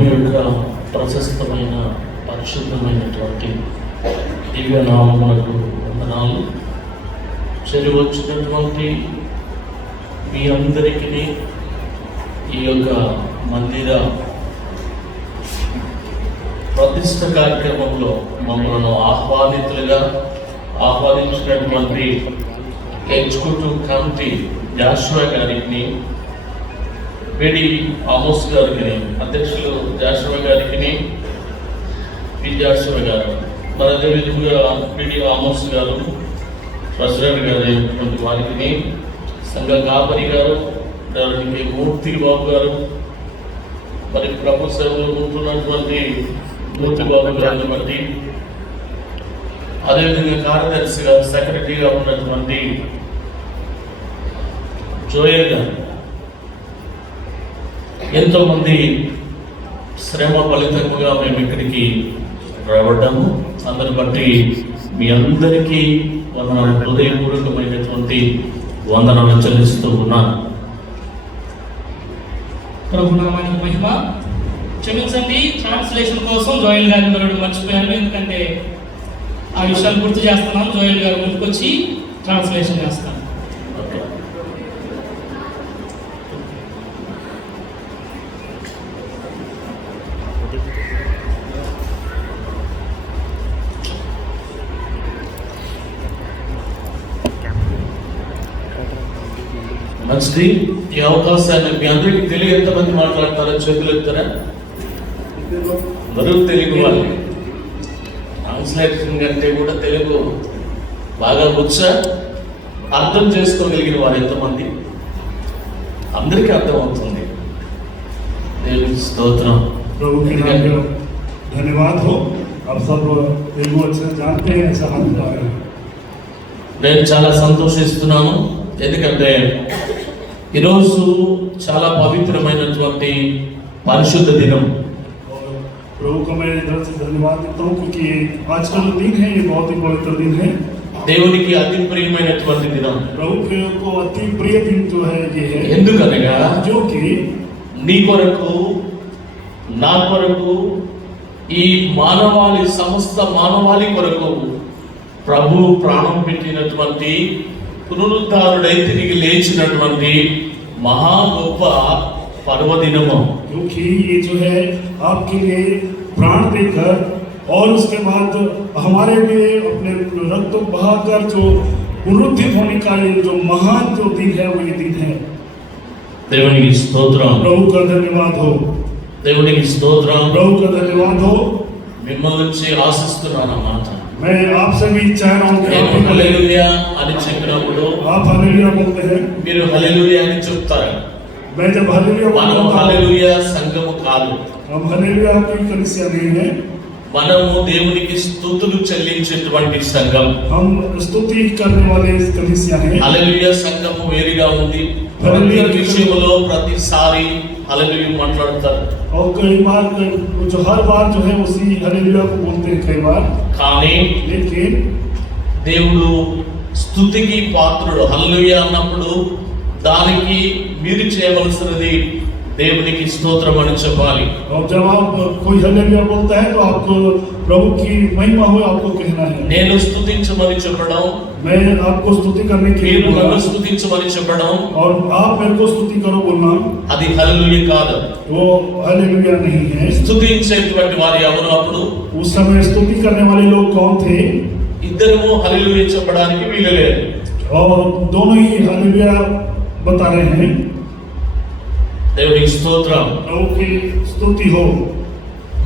ప్రభు యొక్క ప్రశస్తమైన పరిశుద్ధమైనటువంటి దివ్యనామములకు వందనాలు. చెరువు వచ్చినటువంటి మీ అందరికీ ఈ యొక్క మందిర ప్రతిష్ట కార్యక్రమంలో మమ్మల్ని ఆహ్వానించినటువంటి ఎగ్జిక్యూటివ్ కమిటీ జాషువా గారికి, వేడి ఆమోస్ గారికి, అధ్యక్షులు జాషువా గారికి, పి జాషువా గారు, మరి అదేవిధంగా పిడి ఆమోస్ గారు, ప్రెసిడెంట్ గారు అయినటువంటి వారికి, సంఘ కాపరి గారు, దానికి మూర్తి బాబు గారు, మరి ప్రభు సేవలు ఉంటున్నటువంటి మూర్తి బాబు గారిని బట్టి, అదేవిధంగా కార్యదర్శిగా సెక్రటరీగా ఉన్నటువంటి జోయల్ గారు, ఎంతోమంది శ్రమ ఫలితంగా మేము ఇక్కడికి రావడము, అందరిని బట్టి మీ అందరికీ హృదయపూర్వకమైనటువంటి వందనాలు చెల్లిస్తూ ఉన్నాను. ప్రభునామానికి మహిమ. క్షమించండి, ట్రాన్స్లేషన్ కోసం జోయల్ గారిని మర్చిపోయాను. ఎందుకంటే ఆ విషయాలు గుర్తు చేస్తున్నాను. జోయల్ గారు ముందుకు వచ్చి ట్రాన్స్లేషన్ చేస్తాను. మంచిది. ఈ అవకాశాన్ని మీ అందరికీ తెలుగు ఎంతమంది మాట్లాడతారో చేతులు ఎత్తారా? అందరూ తెలుగు వాళ్ళు. ట్రాన్స్లేషన్ కంటే కూడా తెలుగు బాగా వచ్చా, అర్థం చేసుకోగలిగిన వారు ఎంతమంది? అందరికీ అర్థమవుతుంది. దేవుని స్తోత్రం. धन्यवाद हो। आप सब तेलुगु अच्छे जानते हैं, ऐसा हम बता रहे हैं। నేను చాలా సంతోషిస్తున్నాను, ఎందుకంటే ఈరోజు చాలా పవిత్రమైనటువంటి పరిశుద్ధ దినం. प्रभु को मैं इधर से धन्यवाद देता हूँ क्योंकि आज का जो दिन है ये बहुत ही पवित्र दिन है। దేవునికి అతి ప్రియమైనటువంటి దినం. प्रभु को अति प्रिय दिन जो है ये है, ఎందుకనగా जो कि నీ కొరకు, నా కొరకు, ఈ మానవాళి సమస్త మానవాళి కొరకు ప్రభు ప్రాణం పెట్టినటువంటి, పునరుద్ధారుడై తిరిగి లేచినటువంటి మహా గొప్ప పర్వదినము. क्योंकि ये जो है आपके लिए प्राण देकर और उसके बाद हमारे लिए अपने रक्त बहाकर जो पुनरुत्थित होने का ये जो महान जो दिन है वो ये दिन है। దేవునికి స్తోత్రం. प्रभु का धन्यवाद हो। దేవునికి స్తోత్రం. प्रभु का धन्यवाद हो। మిమ్మల్ని నుంచి ఆశిస్తున్నాను అన్నమాట. मैं आपसे भी चाह रहा हूँ कि నేను హల్లెలూయా అని చెప్పినప్పుడు आप हालेलुया बोलते हैं, మీరు హల్లెలూయా అని చెప్తారు. मैं जब हालेलुया మనం बोलता हूँ, హల్లెలూయా సంఘము కాదు. हम हालेलुया की कलीसिया नहीं है, మనము దేవునికి స్తుతులు చెల్లించేటువంటి సంఘం. हम स्तुति करने वाले कलीसिया हैं। హల్లెలూయా సంఘము వేరుగా ఉంది. ప్రతి విషయంలో ప్రతిసారి హల్లెలూయా మాట్లాడతారు. और कई बार जो हर बार जो है उसी हालेलुया को बोलते हैं कई बार, కానీ लेकिन దేవుడు స్తుతికి పాత్రుడు. హల్లెలూయా అన్నప్పుడు దానికి మీరు చేయవలసినది దేవునికి స్తోత్రం అని చెప్పాలి. और जब आप कोई हालेलुया बोलता है तो आपको प्रभु की महिमा हो आपको कहना है। నేను స్తుతించమని చెప్పడం, मैं आपको स्तुति करने के लिए మీరు बोला నన్ను స్తుతించమని చెప్పడం, और आप मेरे को स्तुति करो बोलना, అది హల్లెలూయా కాదు. वो हालेलुया नहीं है। స్తుతించేటువంటి వారు ఎవరు? అప్పుడు उस समय स्तुति करने वाले लोग कौन थे? ఇద్దరము హల్లెలూయా చెప్పడానికి వీలు లేదు. और दोनों ही हालेलुया बता रहे हैं। దేవునికి స్తోత్రం. प्रभु की स्तुति हो।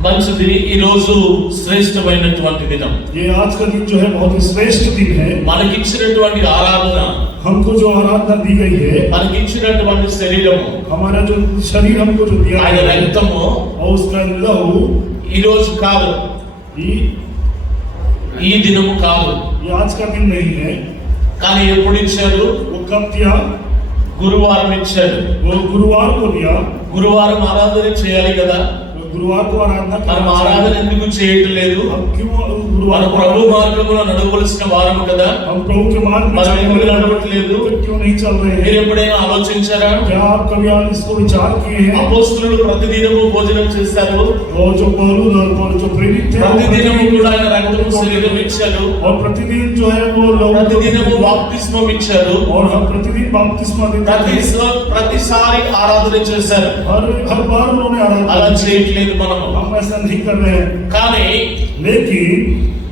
మంచిది. ఈ రోజు శ్రేష్టమైనటువంటి దినం. ये आज का दिन जो है बहुत ही श्रेष्ठ दिन है। మనకిచ్చినటువంటి ఆరాధన, हमको जो आराधना दी गई है, మనకిచ్చినటువంటి శరీరము, हमारा जो शरीर हमको जो दिया ఆయన है రక్తము और उसका लहू, ఈ రోజు కాదు, ఈ దినము కాదు. ये आज का दिन नहीं है। కానీ ఎప్పుడు ఇచ్చారు? वो कब दिया? గురువారం ఇచ్చారు. वो गुरुवार को दिया। గురువారం ఆరాధన చేయాలి కదా. गुरुवार को आराधना మనం करना ఆరాధన चाहिए। ఎందుకు చేయట్లేదు? हम क्यों మన गुरुवार को ప్రభు మార్గంలో నడవవలసిన వారము కదా, हम प्रभु के मार्ग में మనం चलने ఎందుకు वाले हैं, నడవట్లేదు? तो क्यों नहीं चल रहे మీరు हैं? ఎప్పుడైనా ఆలోచించారా? क्या आप कभी आप इसको विचार किए हैं? అపోస్తలులు ప్రతిదినము భోజనం చేశారు, और जो पौलुस और जो प्रेरित थे वो ప్రతిదినము కూడా ఆయన రక్తము శరీరం ఇచ్చారు, और प्रतिदिन जो है वो लोग ప్రతిదినము బాప్తిస్మం ఇచ్చారు, और हम प्रतिदिन बपतिस्मा देते थे। ప్రతిసారి ఆరాధన చేశారు. हर बार उन्होंने అలా आराधना की। చేయట్లేదు మనము. हम ऐसा नहीं कर रहे हैं, కానీ लेकिन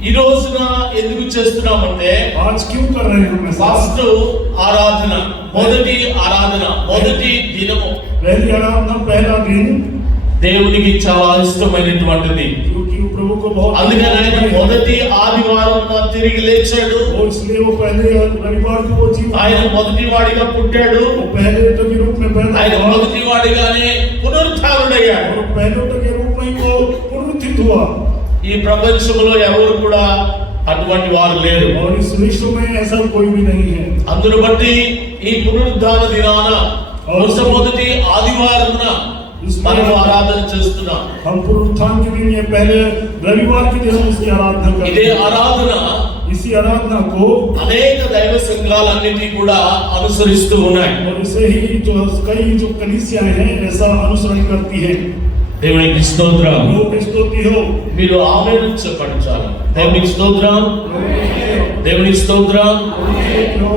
ఈ రోజున ఎందుకు చేస్తున్నామంటే, आज क्यों कर रहे हैं हम ऐसा? ఫస్ట్ ఆరాధన, మొదటి ఆరాధన, మొదటి దినము पहली आराधना पहला दिन, దేవునికి చాలా ఇష్టమైనటువంటిది. क्योंकि वो प्रभु को बहुत అందుకని ఆయన మొదటి ఆదివారం తిరిగి లేచాడు. और इसलिए वो पहले रविवार को वो जीव ఆయన మొదటి వాడిగా పుట్టాడు, वो पहले तो के रूप में पैदा ఆయన हुआ మొదటి వాడిగానే పునరుత్థానుడయ్యాడు. और पहले तो के रूप में ही वो पुनरुत्थित हुआ। ఈ ప్రపంచంలో ఎవరు కూడా అటువంటి వారు లేరు. और इस विश्व में ऐसा कोई भी नहीं है। అందును బట్టి ఈ పునరుద్ధాన దినాన మొదటి ఆదివారమున మనం ఆరాధన చేస్తున్నాం. हम पुनरुत्थान के दिन, ये पहले रविवार के दिन हम इसकी आराधना करते ఇదే हैं। ఆరాధన इसी आराधना को అనేక దైవ సంఘాలన్నిటి కూడా అనుసరిస్తూ ఉన్నాయి. और इसे ही जो कई जो कलीसियाएं हैं ऐसा अनुसरण करती हैं। దేవునికి స్తోత్రం. लोग स्तुति हो, మీరు ఆమేన్ చెప్పండి చాలు. దేవునికి స్తోత్రం, దేవునికి స్తోత్రం.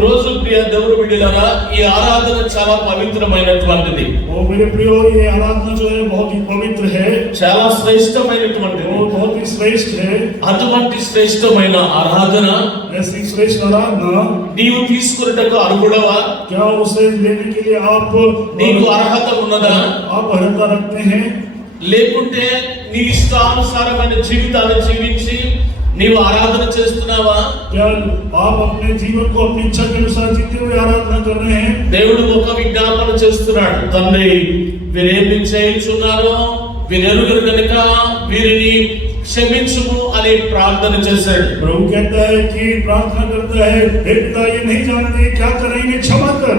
రోజు ప్రియ దేవుని బిడ్డలారా, ఈ ఆరాధన చాలా పవిత్రమైనటువంటిది, ओ मेरे प्रियो, ये आराधना जो है बहुत ही पवित्र है, చాలా శ్రేష్టమైనటువంటిది. वो बहुत ही श्रेष्ठ है। అటువంటి శ్రేష్టమైన ఆరాధన ऐसी श्रेष्ठ आराधना నీవు తీసుకున్నటకు అర్హుడవా? क्या उसे लेने के लिए आप నీకు అర్హత ఉన్నదా? आप अर्हता रखते हैं? లేకుంటే నీ ఇష్టానుసారమైన జీవితాన్ని జీవించి నీవు ఆరాధన చేస్తున్నావా? क्या आप अपने जीवन को अपनी इच्छा के अनुसार जीते हुए आराधना कर रहे हैं? దేవుడు ఒక విజ్ఞాపన చేస్తున్నాడు. తండ్రి, వీరేమి చేయించున్నారో వీరెరుగరు గనుక వీరిని క్షమించుము అని ప్రార్థన చేశాడు. प्रभु कहता है कि प्रार्थना करता है, हे पिता, ये नहीं जानते क्या कर रहे हैं, इन्हें क्षमा कर।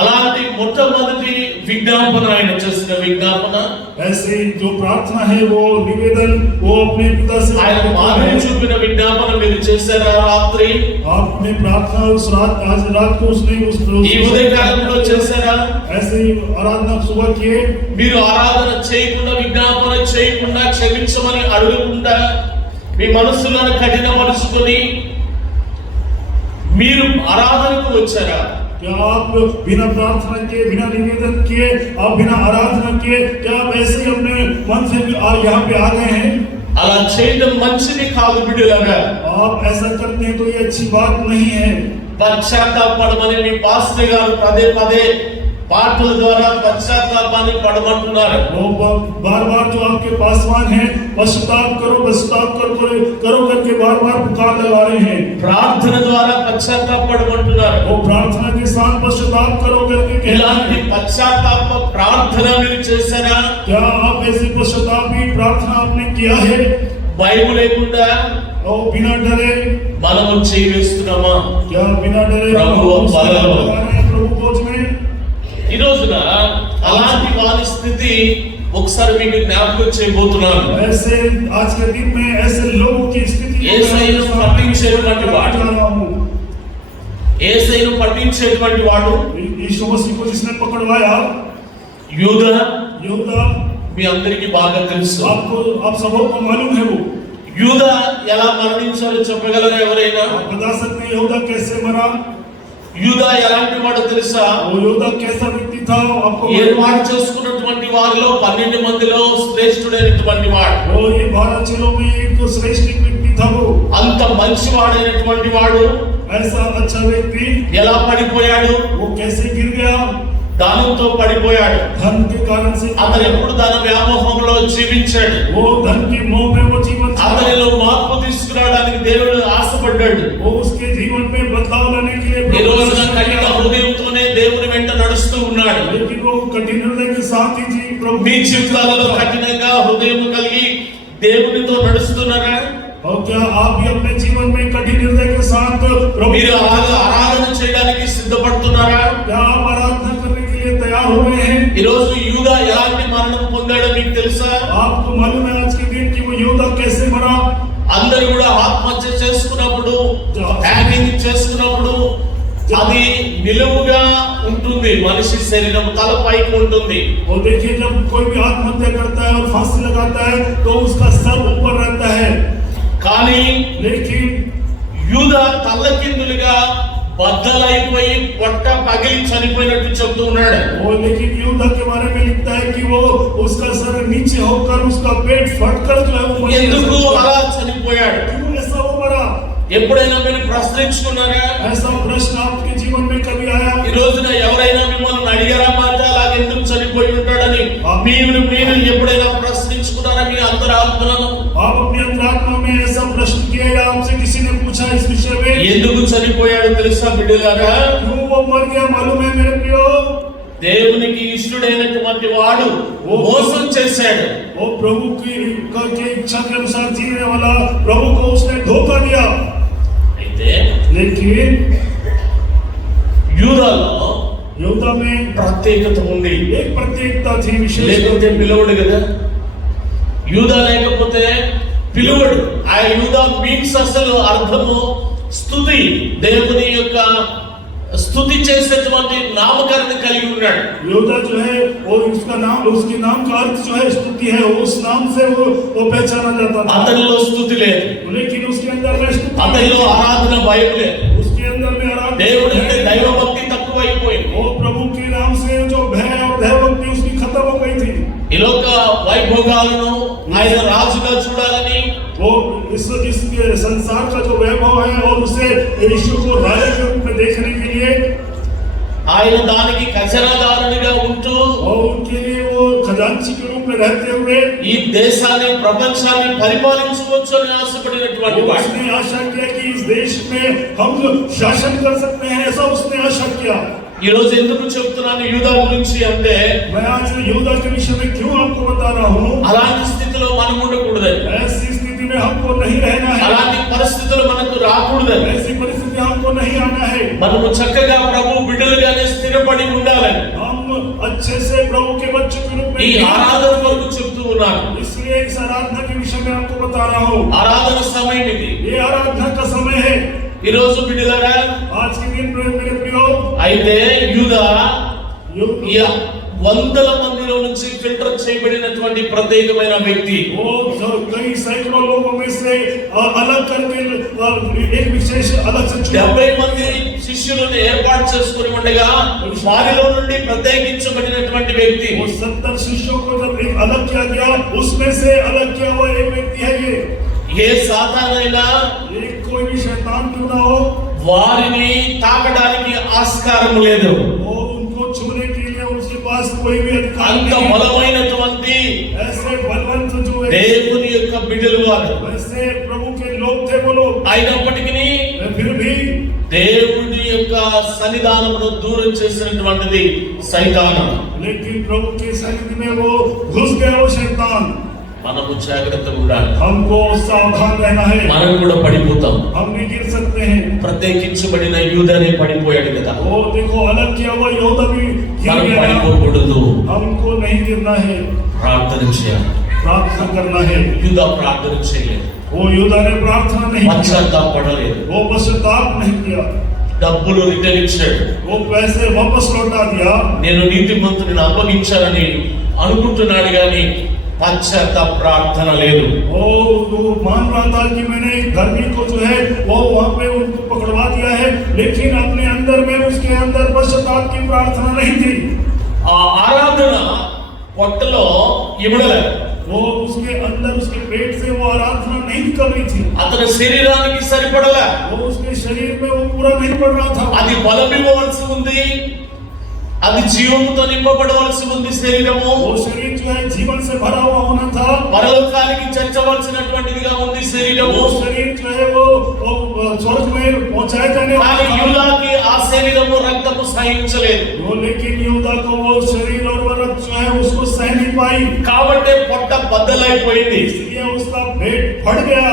అలాంటి మొట్టమొదటి విజ్ఞాపన, ఆయన చేసిన విజ్ఞాపన, ऐसे जो प्रार्थना है वो निवेदन वो अपने पिता से ఆయన మార్గం చూపిన విజ్ఞాపన మీరు చేశారా? రాత్రి आपने प्रार्थना उस रात, आज रात को उसने ఈ ఉదయకాలంలో చేశారా? ऐसे आराधना सुबह किए। మీరు ఆరాధన చేయకుండా, విజ్ఞాపన చేయకుండా, క్షమించమని అడగకుండా మీ మనసులను కఠినపరుచుకొని మీరు ఆరాధనకు వచ్చారా? क्या आप बिना प्रार्थना के, बिना निवेदन किए, आप बिना आराधना किए, क्या आप ऐसे ही अपने मन से यहाँ पे आ गए हैं? అలా చేయడం మంచిది కాదు బిడ్డలారా. आप ऐसा करते हैं तो ये अच्छी बात नहीं है। పశ్చాత్తాపడమని మీ పాస్టర్ గారు పదే పదే పాటల ద్వారా పశ్చాత్తాపాన్ని పడమంటున్నారు. वो बार बार जो आपके पासवान हैं, पश्चाताप करो करो करके बार बार पुकार लगा रहे हैं। ప్రార్థన ద్వారా పశ్చాత్తాపడమంటున్నారు. वो प्रार्थना के साथ पश्चाताप करो करके कहते ఇలాంటి हैं। పశ్చాత్తాప ప్రార్థన మీరు చేశారా? क्या आप ऐसी पश्चातापी प्रार्थना आपने किया है? భయం లేకుండా और बिना डरे, మనము చేయవేస్తున్నామా? क्या बिना डरे प्रभु लगा रहे हैं प्रभु खोज में? ఈ రోజున అలాంటి వారి స్థితి ఒకసారి మీకు జ్ఞాపకం చేయబోతున్నాను. ऐसे आज के दिन में ऐसे लोगों की स्थिति యేసయ్యను పట్టించేటువంటి వాడు, యేసయ్యను పట్టించేటువంటి వాడు यीशु मसीह को जिसने पकड़वाया, యూదా, यहूदा, మీ అందరికీ బాగా తెలుసు. आप सबों को मालूम है। वो యూదా ఎలా మరణించాలో చెప్పగలరా ఎవరైనా? आप बता सकते हैं यहूदा कैसे मरा? యూదా ఎలాంటి వాడో తెలుసా? वो यहूदा कैसा व्यक्ति था आपको? ఏర్పాటు చేసుకున్నటువంటి వారిలో 12 మందిలో శ్రేష్ఠుడైనటువంటి వాడు. वो ये 12 चेलों में एक श्रेष्ठ व्यक्ति था। वो అంత మంచివాడైనటువంటి వాడు ऐसा अच्छा व्यक्ति ఎలా పడిపోయాడు? वो कैसे गिर गया? దానంతో పడిపోయాడు. धन के कारण से అతను ఎప్పుడు ధన వ్యామోహంలో జీవించాడు. वो धन की मोह में वो जीवन అతనిలో మార్పు తీసుకురావడానికి దేవుడు ఆశపడ్డాడు. वो उसके जीवन में बदलाव लाने के लिए ఈ రోజున కఠిన హృదయంతోనే దేవుని వెంట నడుస్తూ ఉన్నాడు. लेकिन वो कठिन हृदय के साथ ही जी प्रभु మీ జీవితాలలో కఠినంగా హృదయం కలిగి దేవునితో నడుస్తున్నారా? और क्या आप भी अपने जीवन में कठिन हृदय के साथ प्रभु మీరు అలాగా ఆరాధన చేయడానికి సిద్ధపడుతున్నారా? क्या आप आराधना करने के लिए तैयार हो गए हैं? ఈ రోజు యూదా ఎలాంటి మరణం పొందాడో మీకు తెలుసా? आपको ఉంటుంది, మనిషి శరీరం తల పైకి ఉంటుంది. और देखिए जब कोई भी आत्महत्या करता है और फांसी लगाता है तो उसका सर ऊपर रहता है, కానీ लेकिन యూదా తల్లకిందులుగా బద్దలైపోయి పొట్ట పగిలి చనిపోయినట్టు చెప్తూ ఉన్నాడు. वो लेकिन यूदा के बारे में लिखता है कि वो उसका सर नीचे होकर उसका पेट फटकर जो है वो ఎందుకు అలా చనిపోయాడు? क्यों ऐसा हो मरा? ఎప్పుడైనా మీరు ప్రశ్నించుకున్నారా? ऐसा प्रश्न आपके जीवन में कभी आया? ఈ రోజున ఎవరైనా మిమ్మల్ని అడిగారా మాట అలాగ ఎందుకు చనిపోయి ఉంటాడని? మీరు ఎప్పుడైనా ప్రశ్నించుకున్నారా మీ అంతరాత్మలను? आप अपने अंतरात्मा में ऐसा प्रश्न किया या आपसे किसी ने पूछा इस विषय में? ఎందుకు చనిపోయాడు తెలుసా బిడ్డలారా? क्यों वो मर गया मालूम है मेरे प्रियो? దేవునికి ఇష్టడైనటువంటి వాడు మోసం చేశాడు. वो प्रभु की इच्छा के अनुसार जीने वाला प्रभु को उसने धोखा दिया. అయితే लेकिन యూదాలో యూదా में ప్రత్యేకత ఉంది. एक प्रत्येकता थी, विशेष. లేకపోతే పిలువడు కదా. యూదా లేకపోతే పిలువడు. ఆ యూదా మీన్స్ అసలు అర్థము స్తుతి, దేవుని యొక్క స్తుతి చేసేటువంటి నామకరణ కలిగి ఉన్నాడు. यूदा जो है और उसका नाम, उसके नाम का अर्थ जो है स्तुति है. उस नाम से वो पहचाना जाता था. అతనిలో స్తుతి లేదు, लेकिन उसके अंदर में स्तुति, అతనిలో ఆరాధన భయం లేదు. उसके अंदर में आराधना, దేవుడు అంటే దైవ భక్తి తక్కువైపోయింది. वो प्रभु के नाम से जो भय और दैवभक्ति उसकी खत्म हो गई थी. ఈ లోక వైభోగాలను ఆయన రాజుగా చూడాలని, वो इस संसार का जो वैभव है और उसे यीशु को राजा के रूप में देखने के लिए ఆయన దానికి ఖజానాదారునిగా ఉంటూ और उनके लिए वो खजांची के रूप में रहते हुए ఈ దేశాన్ని ప్రపంచాన్ని పరిపాలించవచ్చు అని ఆశపడినటువంటి వాడు. उसने आशा किया कि इस देश में हम शासन कर सकते हैं, ऐसा उसने आशा किया. ఈ రోజు ఎందుకు చెప్తున్నాను యూదా గురించి అంటే, मैं आज यूदा के विषय में क्यों आपको बता रहा हूँ? అలాంటి స్థితిలో మనం ఉండకూడదని, ऐसी स्थिति में हमको नहीं रहना है, అలాంటి పరిస్థితులు మనకు రాకూడదని, ऐसी परिस्थिति हमको नहीं आना है. మనము చక్కగా ప్రభు బిడ్డలుగానే స్థిరపడి ఉండాలని हम अच्छे से प्रभु के बच्चों के रूप ఈ में, ఆరాధన వరకు చెప్తూ ఉన్నాను. इसलिए इस आराधना के विषय में आपको बता रहा हूँ. ఆరాధన సమయం ఇది. ये आराधना का समय है ఈ రోజు బిడ్డలారా. आज के दिन मेरे प्रियो. అయితే యూదా ఈ वो వందల మందిలో నుంచి ఫిల్టర్ చేయబడినటువంటి ప్రత్యేకమైన వ్యక్తి. जो कई सैकड़ों लोगों में से अलग करके एक विशेष अलग से चुना. 70 మంది శిష్యులను ఏర్పాటు చేసుకుని ఉండగా వారిలో నుండి ప్రత్యేకించబడినటువంటి వ్యక్తి. वो 70 शिष्यों को जब एक अलग किया गया, उसमें से अलग किया हुआ एक व्यक्ति है ये. ఏ సాతానైనా एक कोई भी शैतान क्यों ना हो, వారిని తాకడానికి ఆస్కారం లేదు. वो उनको छूने के लिए उसके पास कोई भी अधिकार అంత नहीं. బలమైనటువంటి ऐसे बलवंत जो है, దేవుని యొక్క బిడ్డలు వారు. वैसे प्रभु के लोग थे वो लोग. అయినప్పటికీ फिर भी దేవుడి యొక్క సన్నిధానమును దూరం చేసినటువంటిది సైతాను. लेकिन प्रभु के सन्निधि में वो घुस गया वो शैतान. మనము జాగ్రత్తగా ఉండాలి. हमको सावधान रहना है, మనం కూడా పడిపోతాం. हम भी गिर सकते हैं. ప్రత్యేకించబడిన యూదానే పడిపోయాడు కదా. वो देखो अलग किया हुआ योद्धा भी गिर మనం गया. పడిపోకూడదు. हमको नहीं गिरना है, ప్రార్థన చేయాలి. प्रार्थना करना है. యూదా ప్రార్థన చేయలేదు, वो योद्धा ने प्रार्थना नहीं किया, పశ్చాత్తాపడలేదు, वो पश्चाताप नहीं किया, డబ్బులు రిటర్న్ ఇచ్చాడు. वो पैसे वापस लौटा दिया. నేను నీతిమంతుని అప్పగించాలని అనుకుంటున్నాడు కానీ పశ్చాత్తాప ప్రార్థన లేదు. वो मान रहा था कि मैंने धर्मी को जो है वो वहाँ पे उनको पकड़वा दिया है, लेकिन अपने अंदर में उसके अंदर पश्चाताप की प्रार्थना नहीं थी. ఆ ఆరాధన పొట్టలో ఇమడలేదు. वो उसके अंदर उसके पेट से वो आराधना नहीं निकल रही थी. అతని శరీరానికి సరిపడలే. वो उसके शरीर में वो पूरा नहीं पड़ रहा था. అది బలమివ్వవలసి ఉంది, అది జీవంతో నింపబడవలసి ఉంది. శరీరము वो शरीर जो है जीवन से भरा हुआ होना था. పరలోకానికి చేర్చవలసినటువంటిదిగా ఉంది శరీరము. वो शरीर जो है वो स्वर्ग में पहुंचाया जाने కానీ वाला था. యూదాకి ఆ శరీరము రక్తము సహించలేదు. वो लेकिन योद्धा को वो शरीर और वो रक्त जो है उसको सह नहीं पाई, కాబట్టి పొట్ట బద్దలైపోయింది. इसलिए उसका पेट फट गया.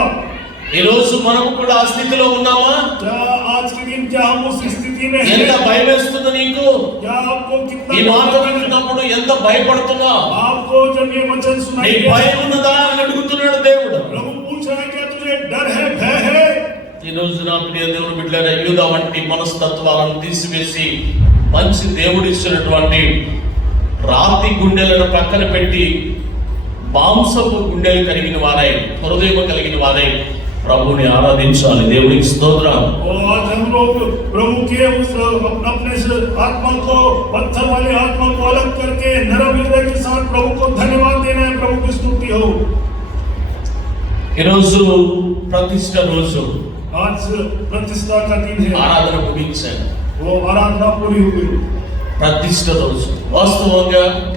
ఈ రోజు మనము కూడా ఆ స్థితిలో ఉన్నామా? क्या आज के दिन क्या हम उस स्थिति में ఎంత हैं? భయం వేస్తుంది నీకు? क्या आपको ఈ మాట कितना, వింటున్నప్పుడు ఎంత భయపడుతున్నావు? आपको जब ये वचन నీ सुनाई భయం ఉన్నదా అని అడుగుతున్నాడు దేవుడు. प्रभु पूछ रहा है क्या तुझे डर है, भय है? ఈ రోజు నా ప్రియ దేవుని బిడ్డలారా, యూదా వంటి మనస్తత్వాలను తీసివేసి మంచి దేవుడు ఇచ్చినటువంటి రాతి గుండెలను పక్కన పెట్టి మాంసపు గుండెలు కలిగిన వారై, హృదయం కలిగిన వారై ప్రభుని ఆరాధించాలి. దేవునికి స్తోత్రం. और आज हम लोग प्रभु के उस अपने से आत्मा को, पत्थर वाली आत्मा को अलग करके नरम हृदय के साथ प्रभु को धन्यवाद देना है. प्रभु की स्तुति हो. ఈరోజు ప్రతిష్ట రోజు, आज प्रतिष्ठा का दिन है. ఆరాధన ముగించాను. वो आराधना पूरी हो गई. ప్రతిష్ట రోజు వాస్తవంగా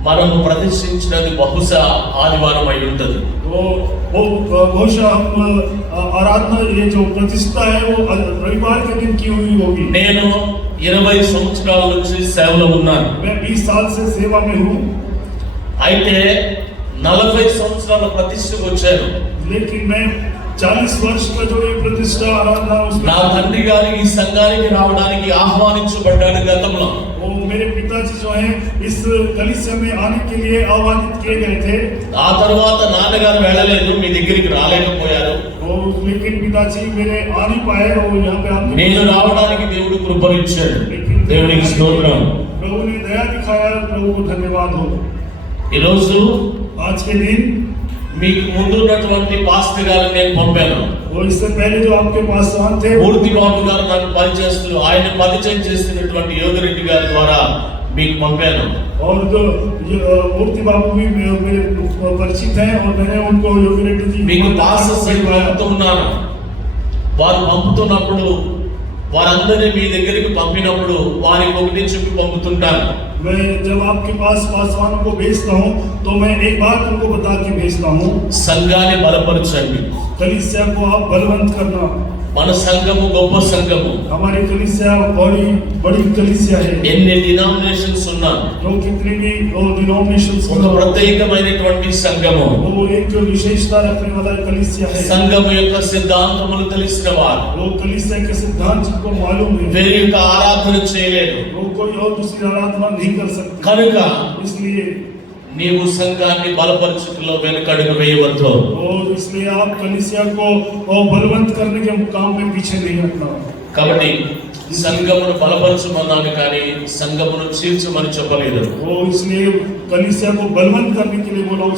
మనము ప్రతిష్ఠించినది బహుశా ఆదివారం అయి ఉంటుంది. तो वो बहुशः हम आराधना, ये जो प्रतिष्ठा है वो रविवार के दिन की हुई होगी. నేను 20 సంవత్సరాల నుంచి సేవలో ఉన్నాను. मैं 20 साल से सेवा में हूँ. అయితే 40 సంవత్సరాల ప్రతిష్టకు వచ్చాను. लेकिन मैं 40 वर्ष का जो ये प्रतिष्ठा आराधना నా తండ్రి గారి ఈ సంఘానికి రావడానికి ఆహ్వానించబడ్డాను గతంలో. वो मेरे पिताजी जो हैं इस कलीसिया में आने के लिए आह्वानित किए गए थे. ఆ తర్వాత నాన్నగారు వెళ్ళలేదు, మీ దగ్గరికి రాలేకపోయారు. लेकिन पिताजी मेरे आ नहीं पाए और यहाँ पे आप నేను రావడానికి దేవుడు కృపనిచ్చాడు. దేవునికి స్తోత్రం. प्रभु ने दया दिखाया. प्रभु को धन्यवाद हो. ఈరోజు आज के दिन మీకు ముందున్నటువంటి పాస్టర్ గారిని నేను పంపాను. वो इससे पहले जो आपके पास थे మూర్తి బాబు గారు నాకు పరిచయస్తులు, ఆయన పరిచయం చేసినటువంటి యోగిరెడ్డి గారి ద్వారా మీకు పంపాను. और जो मूर्ति बाबू भी मेरे परिचित हैं और मैंने उनको योगी रेड्डी जी మీకు పాస్టర్ సైడ్ పంపుతున్నాను. వారు పంపుతున్నప్పుడు వారందరినీ మీ దగ్గరికి పంపినప్పుడు వారికి ఒకటి చెప్పి పంపుతుంటాను. मैं जब आपके पास पासवानों को भेजता हूँ तो मैं एक बात उनको बता के भेजता हूँ. సంఘాన్ని బలపరచండి. कलीसिया को आप बलवंत करना. మన సంఘము గొప్ప సంఘము. हमारी कलीसिया बड़ी बड़ी कलीसिया है. ఎన్ని డినామినేషన్స్ ఉన్నా जो कितनी भी डिनोमिनेशंस ఒక ప్రత్యేకమైనటువంటి సంఘము. वो एक विशेषता रखने वाला कलीसिया है. సంఘము యొక్క సిద్ధాంతములు తెలిసిన వారు वो कलीसिया के सिद्धांत जिनको मालूम है వేరే యొక్క ఆరాధన చేయలేరు. वो कोई और दूसरी आराधना नहीं कर सकते. కనుక इसलिए నీవు సంఘాన్ని బలపరచుటలో వెనుకడుగు వేయవద్దు. और इसलिए आप कलीसिया को बलवंत करने के काम में पीछे नहीं हटना. కాబట్టి సంఘమును బలపరచమన్నాను కానీ సంఘమును చీల్చమని చెప్పలేదు. वो इसलिए कलीसिया को बलवंत करने के लिए बोला.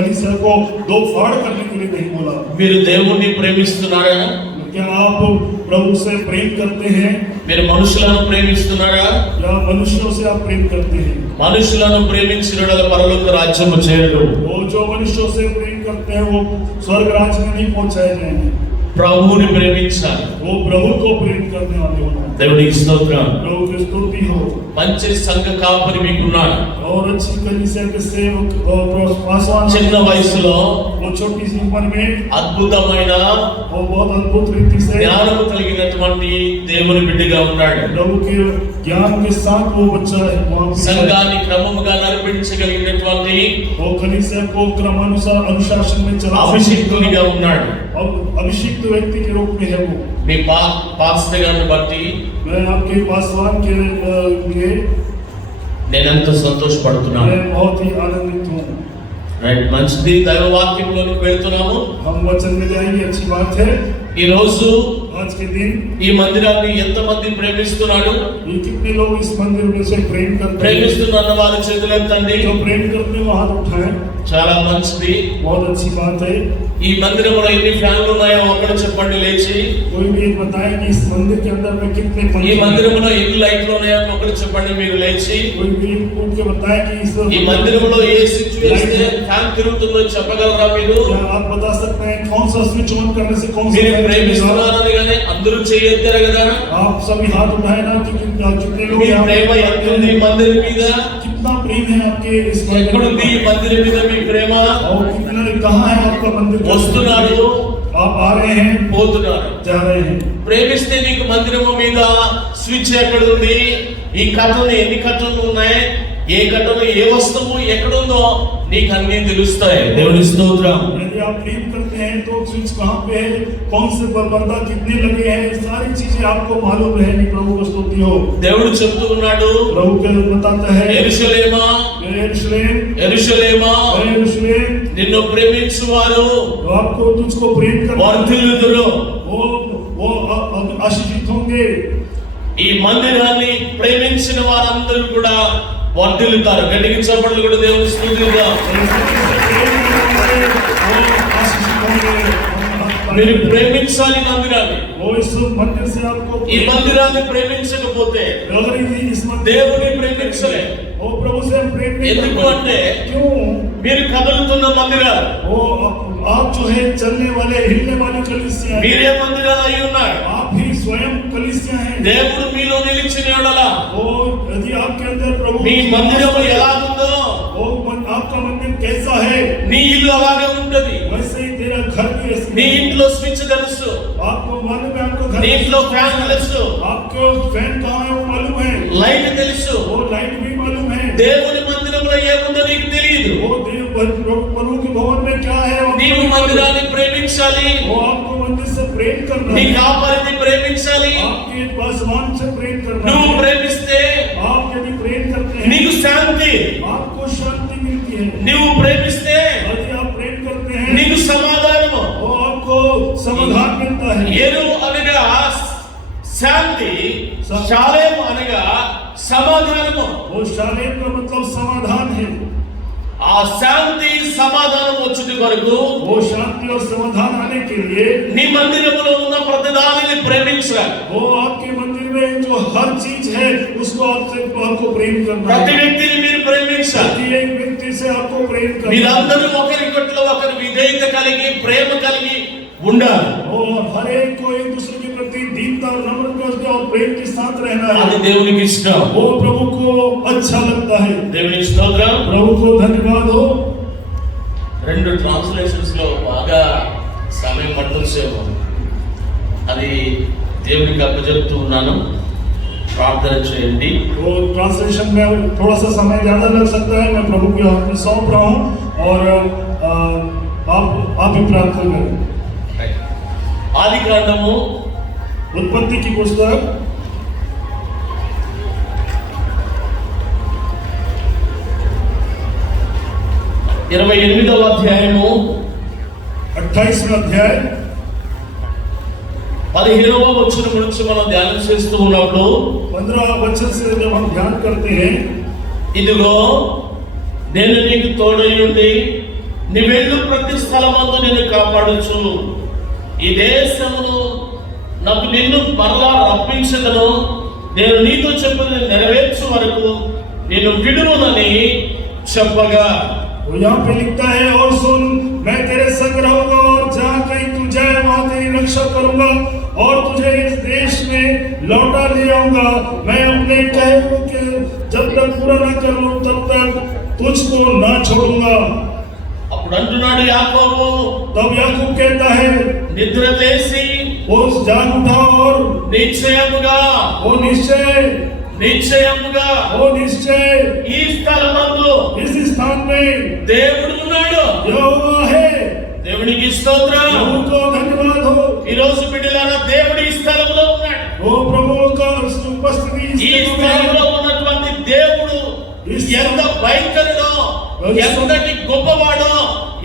कलीसिया को दो फाड़ करने के लिए नहीं बोला. మీరు దేవుణ్ణి ప్రేమిస్తున్నారా? क्या आप प्रभु से प्रेम करते हैं మీరు మనుషులను ప్రేమిస్తున్నారా? या मनुष्यों से आप प्रेम करते हैं? మనుషులను ప్రేమించిన పరలోక రాజ్యము చేరడు. वो जो मनुष्यों से प्रेम करते हैं वो स्वर्ग राज्य में नहीं पहुंचाए जाएंगे. ప్రభువుని ప్రేమించాలి. वो प्रभु को प्रेम करने वाले होना. దేవునికి స్తోత్రం. प्रभु की स्तुति हो. మంచి సంఘ కాపరి మీకున్నాడు. और अच्छी कलीसिया के सेवक और पासवान చిన్న వయసులో वो छोटी सी उम्र में అద్భుతమైన वो बहुत अद्भुत रीति से జ్ఞానము కలిగినటువంటి దేవుని బిడ్డగా ఉన్నాడు. प्रभु के ज्ञान के साथ वो बच्चा है. సంఘాన్ని క్రమముగా నడిపించగలిగినటువంటి वो कलीसिया को क्रमानुसार अनुशासन में चला అభిషిక్తునిగా ఉన్నాడు. और अभिषिक्त व्यक्ति के रूप में है वो. మీ పాస్టర్ గారిని బట్టి मैं आपके पासवान के लिए నేనెంతో సంతోషపడుతున్నాను. मैं बहुत ही आनंदित हूँ. రైట్, మంచిది. దైవ వాక్యంలోకి వెళ్తున్నాము. हम वचन में जाएंगे. अच्छी बात है. ఈ రోజు आज के दिन ఈ మందిరాన్ని ఎంతమంది ప్రేమిస్తున్నాడు? ये कितने लोग इस मंदिर में से प्रेम करते हैं? ప్రేమిస్తున్న వారి చేతులెత్తండి. जो प्रेम करते हैं वो हाथ उठाएं. చాలా మంచిది. बहुत अच्छी बात है. ఈ మందిరంలో ఎన్ని ఫ్యాన్లు ఉన్నాయో ఒక్కడు చెప్పండి లేచి. कोई भी एक बताए कि इस मंदिर के अंदर में कितने ఈ पंखे हैं? మందిరంలో ఎన్ని లైట్లు ఉన్నాయో ఒక్కడు చెప్పండి మీరు లేచి. कोई भी उठ के बताए कि इस ఈ మందిరంలో ఏ స్విచ్ వేస్తే ఫ్యాన్ తిరుగుతుందో చెప్పగలరా మీరు? क्या आप बता सकते हैं कौन सा स्विच ऑन करने से कौन सा మీరు fan चलेगा? ప్రేమిస్తున్నారని కానీ అందరూ చేయొద్దారు కదా. आप सभी हाथ उठाए ना कि कितने लोग మీ यहाँ ప్రేమ पे- ఎంతుంది ఈ మందిరం మీద? कितना प्रेम है आपके इस मंदिर ఎక్కడుంది ఈ में? మందిరం మీద మీ ప్రేమ? और कितना कहाँ है आपका मंदिर? వస్తున్నాడు, आप आ रहे हैं, పోతున్నాడు. जा रहे हैं. ప్రేమిస్తే నీకు మందిరము మీద స్విచ్ ఎక్కడుంది? ఈ కట్టలు ఎన్ని కట్టలు ఉన్నాయి, ఏ కట్టలు ఏ వస్తువు ఎక్కడుందో నీకు అన్నీ తెలుస్తాయి. దేవుని స్తోత్రం. यदि आप प्रेम करते हैं तो स्विच कहाँ पे है, कौन से पर्दा कितने लगे हैं, सारी चीजें आपको मालूम रहेगी. प्रभु को स्तुति हो. దేవుడు చెప్తూ ఉన్నాడు, प्रभु के बताता है యెరూషలేమా यरूशलेम యెరూషలేమా यरूशलेम నిన్ను ప్రేమించువారు तो आपको तुझको प्रेम करना వర్ధిల్లుదురు. वो आशीषित होंगे. ఈ మందిరాన్ని ప్రేమించిన వారందరూ కూడా వర్ధిల్లుతారు. గట్టిగా చప్పట్లు కూడా దేవుని స్తుతిద్దాం. మీరు ప్రేమించాలి మందిరాన్ని. ఈ మందిరాన్ని ప్రేమించకపోతే దేవుని ప్రేమించలే. ఎందుకు అంటే మీరు కదులుతున్న మందిరాలు, आप जो है चलने वाले हिलने वाले कलीसिया, మీరే మందిరాలు అయి ఉన్నారు. आप ही स्वयं कलीसिया हैं. దేవుడు మీలో నిలిచిన యెడల यदि आपके अंदर प्रभु మీ మందిరము ఎలా ఉందో आपका मंदिर कैसा है, నీ ఇల్లు అలాగే ఉంటది. वैसे ही तेरा घर भी ऐसा. నీ ఇంట్లో స్విచ్ తెలుసు, आपको मालूम है, आपको घर నీ ఇంట్లో ఫ్యాన్ తెలుసు, आपको फैन कहाँ है वो मालूम है, లైట్ తెలుసు. वो लाइट भी मालूम है. దేవుని మందిరంలో ఏముందో నీకు తెలియదు. वो देव प्रभु के भवन में क्या है, నీవు మందిరాన్ని ప్రేమించాలి. वो आपको मंदिर से प्रेम करना నీ है, కాపరిని ప్రేమించాలి. आपके पासवान से प्रेम करना నువ్వు है. ప్రేమిస్తే आप यदि प्रेम करते हैं నీకు శాంతి. आपको शांति मिलती है. నువ్వు ప్రేమిస్తే यदि आप प्रेम करते हैं నీకు సమాధానము. वो आपको समाधान मिलता है. ఏరు అనగా శాంతి, శాలేము అనగా సమాధానము. वो शालेम का मतलब समाधान है. ఆ శాంతి సమాధానం వచ్చుటి వరకు वो शांति और समाधान आने के लिए నీ మందిరములో ఉన్న ప్రతిదానిని ప్రేమించాలి. वो आपके मंदिर में जो हर चीज है उसको आपको प्रेम करना ప్రతి है. వ్యక్తిని మీరు ప్రేమించాలి. प्रति एक व्यक्ति से आपको प्रेम करना है. మీరందరూ ఒకరికొకరు ఒకరు విధేయత కలిగి ప్రేమ కలిగి ఉండాలి. और हर एक को एक दूसरे के प्रति दीनता और नम्रता और प्रेम के साथ रहना అది है. దేవునికి ఇష్టం. वो प्रभु को अच्छा लगता है. దేవునికి స్తోత్రం. प्रभु को धन्यवाद हो. రెండు ట్రాన్స్లేషన్స్ లో బాగా సమయం పట్టుసేమో, అది దేవునికి అప్పచెప్తూ ఉన్నాను. ప్రార్థన చేయండి. वो ट्रांसलेशन में थोड़ा सा समय ज्यादा लग सकता है. मैं प्रभु के हाथ में सौंप रहा हूँ और आप भी प्रार्थना करें. ఆది కాండము उत्पत्ति की पुस्तक 28వ అధ్యాయము 28वां अध्याय 15వ వచనం నుంచి మనం ధ్యానం చేస్తూ ఉన్నప్పుడు 15 वचन से जब हम ध्यान करते हैं, ఇదిగో నేను నీకు తోడై ఉండి నీ వెళ్ళు ప్రతి స్థలమందు నిన్ను కాపాడుచు ఈ దేశమును నాకు నిన్ను మరలా రప్పించదను, నేను నీతో చెప్పిన నెరవేర్చు వరకు నిన్ను విడువనని చెప్పగా. वो यहाँ पे लिखता है, और सुन, मैं तेरे संग रहूंगा और जहाँ कहीं तू जाए वहाँ तेरी रक्षा करूंगा और तुझे इस देश में लौटा ले आऊंगा. मैं अपने कहे हुए के जब तक पूरा न कर लूं तब तक तुझको ना छोड़ूंगा. అప్పుడు అంటున్నాడు యాకోబు, तब याकूब कहता है, నిద్ర లేసి वो जाग उठा और నిశ్చయముగా वो निश्चय ఈ స్థలమందు इस स्थान में దేవుడు ఉన్నాడు. यहोवा है. దేవునికి స్తోత్రం. प्रभु को धन्यवाद हो. ఈ రోజు బిడ్డలారా దేవుడు ఈ స్థలంలో ఉన్నాడు. वो प्रभु का उपस्थिति ఈ స్థలంలో ఉన్నటువంటి దేవుడు ఎంత భయంకరుడో, ఎంతటి గొప్పవాడో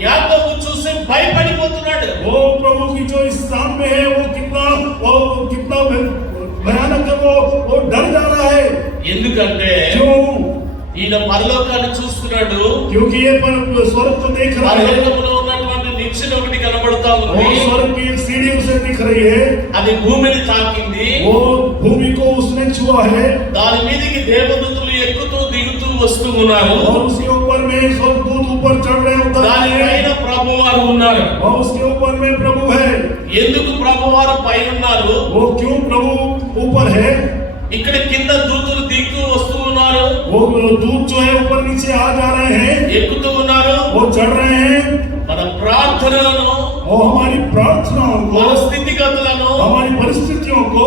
యాకోబు చూసి భయపడిపోతున్నాడు. वो प्रभु की जो इस स्थान में है वो कितना भयानक है. वो डर जा रहा है. ఎందుకంటే क्यों? ఈయన పరలోకాన్ని చూస్తున్నాడు. क्योंकि ये पर स्वर्ग को देख रहा है. పరలోకంలో ఉన్నటువంటి నిచ్చెన ఒకటి కనబడతా वो ఉంది. स्वर्ग की एक सीढ़ी उसे दिख रही है. అది భూమిని తాకింది. वो भूमि को उसने छुआ है దాని మీదకి దేవదూతలు ఎక్కుతూ దిగుతూ వస్తూ ఉన్నారు. और उसके ऊपर में स्वर्गदूत ऊपर चढ़ रहे उतर దాని रहे పైన हैं ప్రభువారు ఉన్నారు. और उसके ऊपर में प्रभु है. ఎందుకు ప్రభువారు పైన ఉన్నారు? वो क्यों प्रभु ऊपर है? ఇక్కడ కింద దూతలు దిగుతూ వస్తూ ఉన్నారు, वो दूत जो है ऊपर नीचे आ जा रहे हैं, ఎక్కుతూ ఉన్నారు. वो चढ़ रहे हैं మన ప్రార్థనలను, और हमारी प्रार्थनाओं को, మన స్థితిగతులను हमारी परिस्थितियों को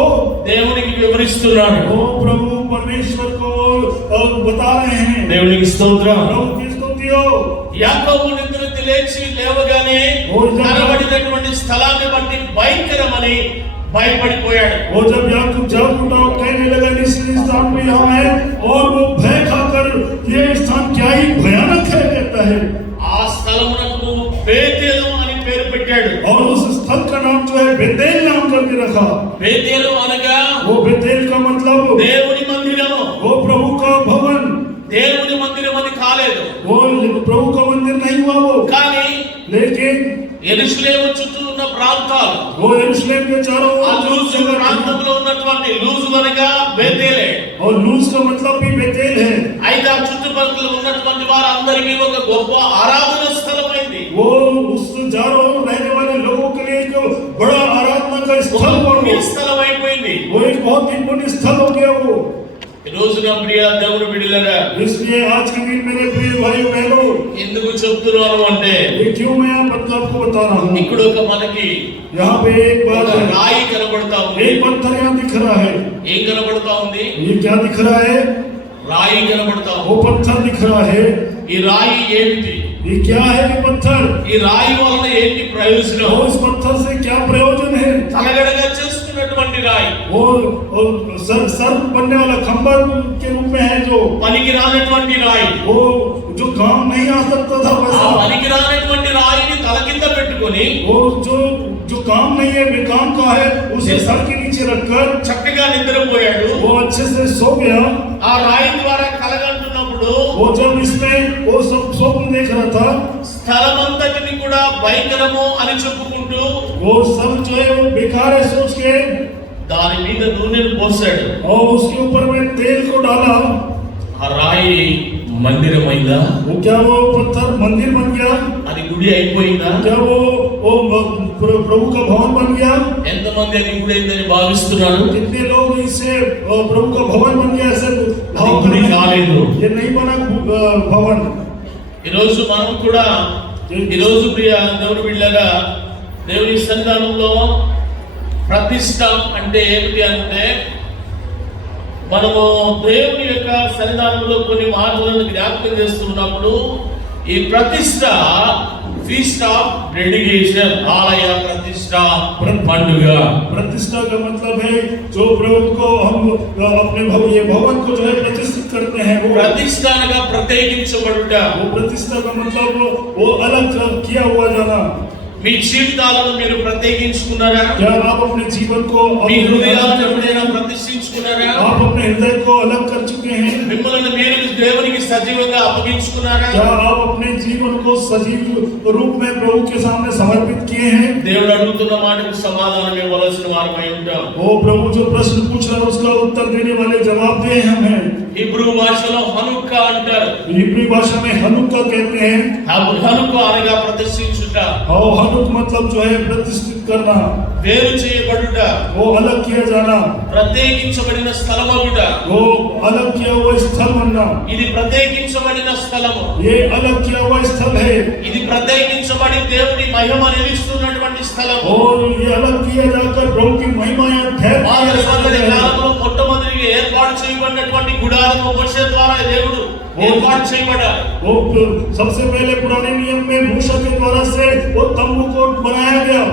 దేవునికి వివరిస్తున్నాడు. वो प्रभु परमेश्वर को बता रहे हैं. దేవునికి స్తోత్రం. प्रभु की स्तुति हो. యాకోబు నిద్ర లేచి లేవగానే కనబడినటువంటి స్థలాన్ని బట్టి భయంకరమని భయపడిపోయాడు. वो जब याकूब जाग उठा और कहने लगा, इस स्थान में हम हैं, और वो भय खाकर ये स्थान क्या ही भयानक है कहता है. ఆ స్థలమునకు బేతేలు అని పేరు పెట్టాడు. और उस स्थल का नाम जो है बेतेल नाम करके रखा। బేతేలు అనగా वो बेतेल का मतलब దేవుని మందిరము. वो प्रभु का भवन, దేవుని మందిరం అని కాలేదు, वो प्रभु का मंदिर नहीं हुआ वो, కానీ लेकिन యెరూషలేము చుట్టూ ఉన్న ప్రాంతాలు, वो यरूशलेम के चारों ఆ ओर లూజు ప్రాంతంలో ఉన్నటువంటి లూజు అనగా బేతేలే. और लूज का मतलब भी बेतेल है। అయితే ఆ చుట్టుపక్కల ఉన్నటువంటి వారందరికీ ఒక గొప్ప ఆరాధన స్థలమైంది. वो उस चारों ओर रहने वाले लोगों के लिए जो बड़ा आराधना का स्थल बन పుణ్య गया, స్థలం అయిపోయింది. वो एक बहुत ही पुण्य स्थल हो गया वो। ఈ రోజున ప్రియ దేవుని బిడ్డలారా, इसलिए आज के दिन मेरे प्रिय भाइयों बहनों, ఎందుకు చెప్తున్నాను అంటే ये क्यों मैं आपको बता रहा हूँ। ఇక్కడ ఒక మనకి यहाँ पे एक बात ఒక है, రాయి కనబడతా ఉంది. एक पत्थर यहाँ दिख रहा है। ఏం కనబడతా ఉంది? ये क्या दिख रहा है? రాయి కనబడతా ఉంది. वो पत्थर दिख रहा है। ఈ రాయి ఏమిటి? ये क्या है? ये पत्थर, ఈ రాయి వలన ఏంటి ప్రయోజనం? और इस पत्थर से क्या प्रयोजन है? తలగడగా చేసుకున్నటువంటి రాయి, वो सर बनने वाला खंबा के रूप में है, जो పనికి రానటువంటి రాయి. वो जो काम नहीं आ सकता था ఆ वैसा, పనికి రానటువంటి రాయిని తల కింద పెట్టుకొని वो जो काम नहीं है, बेकाम का है, उसे सर के नीचे रखकर చక్కగా నిద్రపోయాడు. वो अच्छे से सो गया। ఆ రాయి ద్వారా కలగంటున్నప్పుడు वो जब इसमें वो सब स्वप्न देख रहा था, స్థలమంతటిని కూడా భయంకరము అని చెప్పుకుంటూ वो सब जो है वो बेकार है सोच के, దాని మీద నూనెను పోసాడు. और उसके ऊपर में तेल को डाला। ఆ రాయి మందిరమైందా? वो क्या वो पत्थर मंदिर बन गया? అది గుడి అయిపోయిందా? क्या वो प्रभु का भवन बन गया? ఎంతమంది అది గుడి అయిందని భావిస్తున్నారు? कितने लोग इससे प्रभु का भवन बन गया? ऐसे అది గుడి కాలేదు. ये नहीं बना भवन। ఈ రోజు మనం కూడా ఈ రోజు ప్రియ దేవుని బిడ్డలారా, దేవుని సన్నిధానంలో ప్రతిష్ట అంటే ఏమిటి అంటే, మనము దేవుని యొక్క సన్నిధానంలో కొన్ని మాటలను జ్ఞాపకం చేస్తున్నప్పుడు ఈ ప్రతిష్ట ఫీస్ట్ ఆఫ్ డెడికేషన్, ఆలయ ప్రతిష్ట పండుగ. प्रतिष्ठा का मतलब है जो प्रभु को हम अपने ये भवन को जो है प्रतिष्ठित करते हैं, वो ప్రతిష్ట అనగా ప్రత్యేకించబడుట. वो प्रतिष्ठा का मतलब वो अलग किया हुआ जाना। మీ జీవితాలను మీరు ప్రత్యేకించుకున్నారా? क्या आप अपने जीवन को మీ హృదయాలను ఎప్పుడైనా ప్రతిష్ఠించుకున్నారా? आप अपने हृदय को अलग कर चुके हैं? మిమ్మల్ని మీరు దేవునికి సజీవంగా అప్పగించుకున్నారా? क्या आप अपने जीवन को सजीव रूप में प्रभु के सामने समर्पित किए हैं? దేవుడు అడుగుతున్న మాటకు సమాధానం ఇవ్వవలసిన వారమై ఉంటాం. वो प्रभु जो प्रश्न पूछ रहा है उसका उत्तर देने वाले जवाब दे हम हैं। హిబ్రూ భాషలో హనుక్కా అంటారు. हिब्री भाषा में हनुक्का कहते हैं। హనుక్కా అనగా ప్రతిష్ఠించుట, और हनुक मतलब जो है प्रतिष्ठित करना, వేరు చేయబడుట, वो अलग किया जाना, ప్రత్యేకించబడిన స్థలమగుట. वो अलग किया हुआ स्थल बनना। ఇది ప్రత్యేకించబడిన స్థలము. ये अलग किया हुआ स्थल है, ఇది ప్రత్యేకించబడి దేవుని మహిమ నిలుస్తున్నటువంటి స్థలము. और ये अलग किया जाकर प्रभु की महिमा यहाँ ठहर పాత కాలంలో మొట్టమొదటిగా ఏర్పాటు చేయబడినటువంటి గుడారము మోషే ద్వారా దేవుడు ఏర్పాటు చేయబడ్డారు. वो सबसे पहले पुराने नियम में मूसा के द्वारा से वो तंबू को बनाया गया।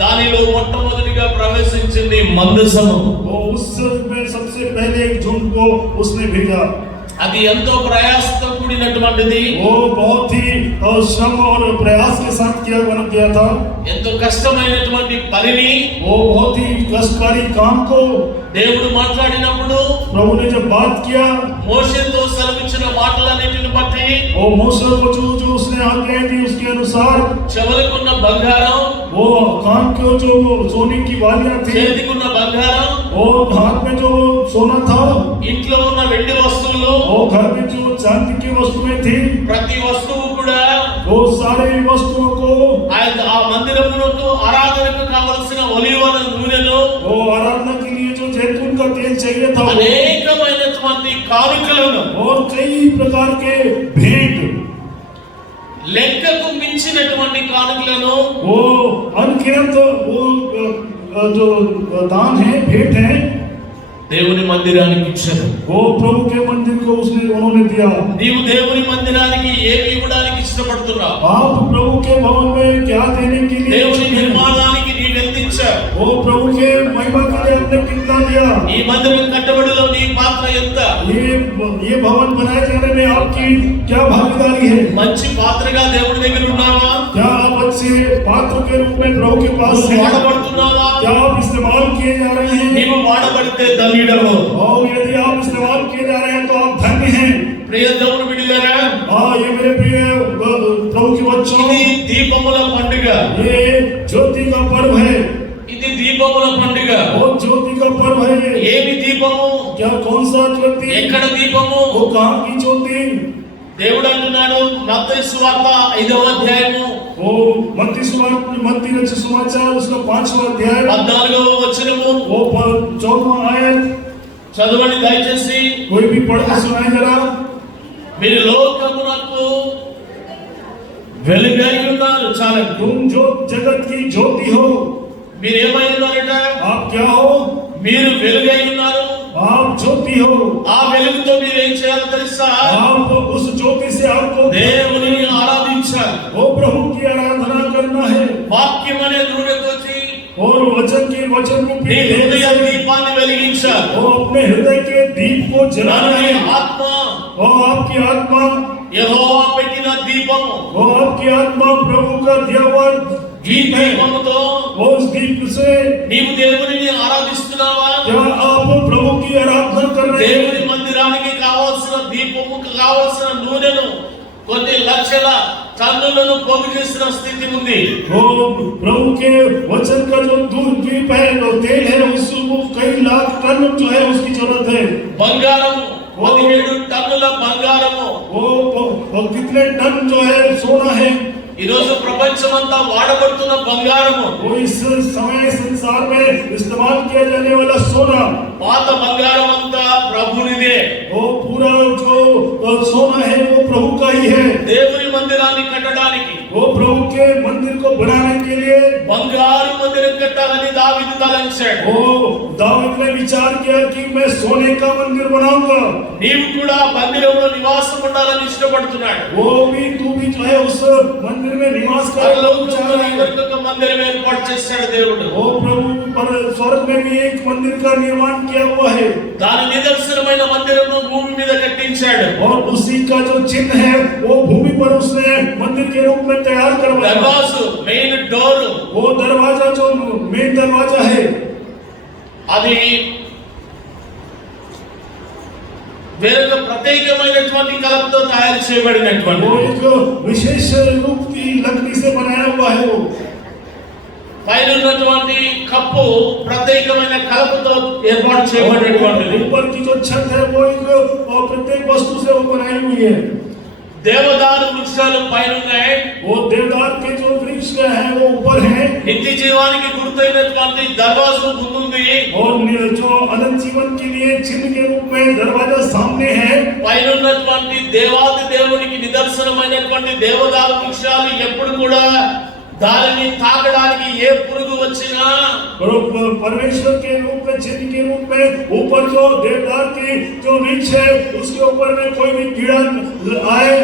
దానిలో మొట్టమొదటిగా ప్రవేశించింది మందసము. वो उसमें सबसे पहले एक झुंड को उसने भेजा। అది ఎంతో ప్రయాసతో కూడినటువంటిది, वो बहुत ही श्रम और प्रयास के साथ बना गया था। ఎంతో కష్టమైనటువంటి పనిని वो बहुत ही कष्टकारी काम को దేవుడు మాట్లాడినప్పుడు प्रभु ने जब बात किया, మోషేతో సెలవిచ్చిన మాటలన్నిటిని బట్టి वो मूसा को जो उसने आज्ञाएं दी उसके अनुसार చెవులకున్న బంగారం, वो कान को जो सोने की वालियां थी, చేతికున్న బంగారం, वो हाथ में जो सोना था, ఇంట్లో ఉన్న వెండి వస్తువులు, वो घर में जो चांदी की वस्तुएं थी, ప్రతి వస్తువు కూడా वो सारे वस्तुओं को ఆ మందిరమునకు ఆరాధనకు కావలసిన ఒలివ నూనెను, वो आराधना के लिए जो जैतून का तेल चाहिए था, అనేకమైనటువంటి కానుకలను, और कई प्रकार के भेंट, లెక్కకు మించినటువంటి కానుకలను वो अनगिनत वो जो दान है, भेंट है, దేవుని మందిరానికి ఇచ్చారు. वो प्रभु के मंदिर को उन्होंने दिया। నీవు దేవుని మందిరానికి ఏమి ఇవ్వడానికి ఇష్టపడుతున్నావు? आप प्रभु के भवन में क्या देने के लिए? దేవుని నిర్మాణానికి నీవెంత ఇచ్చావు? वो प्रभु के महिमा के लिए आपने कितना दिया? ఈ మందిరం కట్టబడిలో నీ పాత్ర ఎంత? ये भवन बनाए जाने में आपकी क्या भागीदारी है? మంచి పాత్రగా దేవుడి దగ్గర ఉన్నావా? क्या आप अच्छे से पात्र के रूप में प्रभु के पास నువ్వు हैं। వాడబడుతున్నావా? क्या आप इस्तेमाल किए जा रहे हैं? నీవు వాడబడితే ధన్యుడవు. और यदि आप इस्तेमाल किए जा रहे हैं तो आप धन्य हैं। ప్రియ దేవుని బిడ్డలారా, हाँ, ये मेरे प्रिय प्रभु के बच्चों, ఇది దీపముల పండుగ. ये ज्योति का पर्व है। ఇది దీపముల పండుగ. वो ज्योति का पर्व है ये। ఏమి దీపము? क्या कौन सा ज्योति? ఎక్కడ దీపము? वो कहाँ की ज्योति? దేవుడు అంటున్నాడు మత్తయి సువార్త 5వ అధ్యాయము वो मत्ती रचित समाचार उसका 5वां अध्याय 14వ వచనము वो 14वां आयत చదవండి దయచేసి. कोई भी पढ़ के सुनाए जरा। మీరు లోకమునకు వెలుగై ఉన్నారు. చాలండి. तुम जो जगत की ज्योति हो। మీరు ఏమై ఉన్నారట? आप क्या हो? మీరు వెలుగై ఉన్నారు. आप ज्योति हो। ఆ వెలుగుతో మీరు ఏం చేయాలో తెలుసా? आप उस ज्योति से आपको దేవుని ఆరాధించాలి. वो प्रभु की आराधना करना है వాక్యం అనే నూనెతోటి और वचन को నీ पीने హృదయ से దీపాన్ని వెలిగించాలి. वो अपने हृदय के दीप को जलाना నీ है। ఆత్మ वो आपकी आत्मा, యెహోవా పెట్టిన దీపము. वो आपकी आत्मा प्रभु का दिया हुआ ఈ दीप है। దీపముతో वो उस दीप से నీవు దేవునిని ఆరాధిస్తున్నావా? क्या आप प्रभु की आराधना कर रहे हैं? దేవుని మందిరానికి కావాల్సిన దీపముకు కావాల్సిన నూనెను కొన్ని లక్షల టన్నులను పోగు చేసిన స్థితి ఉంది. वो प्रभु के वचन का जो दूध दीप है, जो तेल है, उसको कई लाख टन जो है उसकी जरूरत है। బంగారము 17 టన్నుల బంగారము. वो कितने टन जो है सोना है। ఈ రోజు ప్రపంచమంతా వాడబడుతున్న బంగారము. वो इस समय संसार में इस्तेमाल किया जाने वाला सोना, పాత బంగారం అంతా ప్రభునిదే. वो पूरा जो सोना है वो प्रभु का ही है। దేవుని మందిరాన్ని కట్టడానికి वो प्रभु के मंदिर को बनाने के लिए బంగారు మందిరం కట్టాలని దావీదు తలంచాడు. वो दाऊद ने विचार किया कि मैं सोने का मंदिर बनाऊंगा। నీవు కూడా మందిరంలో నివాసం ఉండాలని ఇష్టపడుతున్నాడు. वो भी तू भी जो है उस मंदिर में निवास करना పరలోకంలో चाह रहा है। ఒక మందిరం ఏర్పాటు చేశాడు దేవుడు. वो प्रभु पर स्वर्ग में भी एक मंदिर का निर्माण किया हुआ है దాని నిదర్శనమైన మందిరమును భూమి మీద కట్టించాడు. और उसी का जो चिन्ह है वो भूमि पर उसने मंदिर के रूप में तैयार करवाया। దర్వాజు మెయిన్ డోర్ वो दरवाजा जो मेन दरवाजा है అది వేరొక ప్రత్యేకమైనటువంటి కలపతో తయారు చేయబడినటువంటి वो एक विशेष रूप की लकड़ी से बनाया हुआ है। वो పైన ఉన్నటువంటి కప్పు ప్రత్యేకమైన కలపతో ఏర్పాటు చేయబడినటువంటిది. ऊपर की जो छत है वो एक प्रत्येक वस्तु से वो बनाई हुई है। దేవదారు వృక్షాలు పైన ఉన్నాయి. वो देवदार के जो वृक्ष है वो ऊपर है నిత్య జీవానికి గుర్తైనటువంటి దర్వాజు ముందుంది. और जो अनंत जीवन के लिए चिन्ह के रूप में दरवाजा सामने है। పైన ఉన్నటువంటి దేవాది దేవునికి నిదర్శనమైనటువంటి దేవదారు వృక్షాలు ఎప్పుడు కూడా దానిని తాకడానికి ఏ పురుగు వచ్చినా और परमेश्वर के रूप में चिन्ह के रूप में ऊपर जो देवदार की जो वृक्ष है उसके ऊपर में कोई भी कीड़ा आए,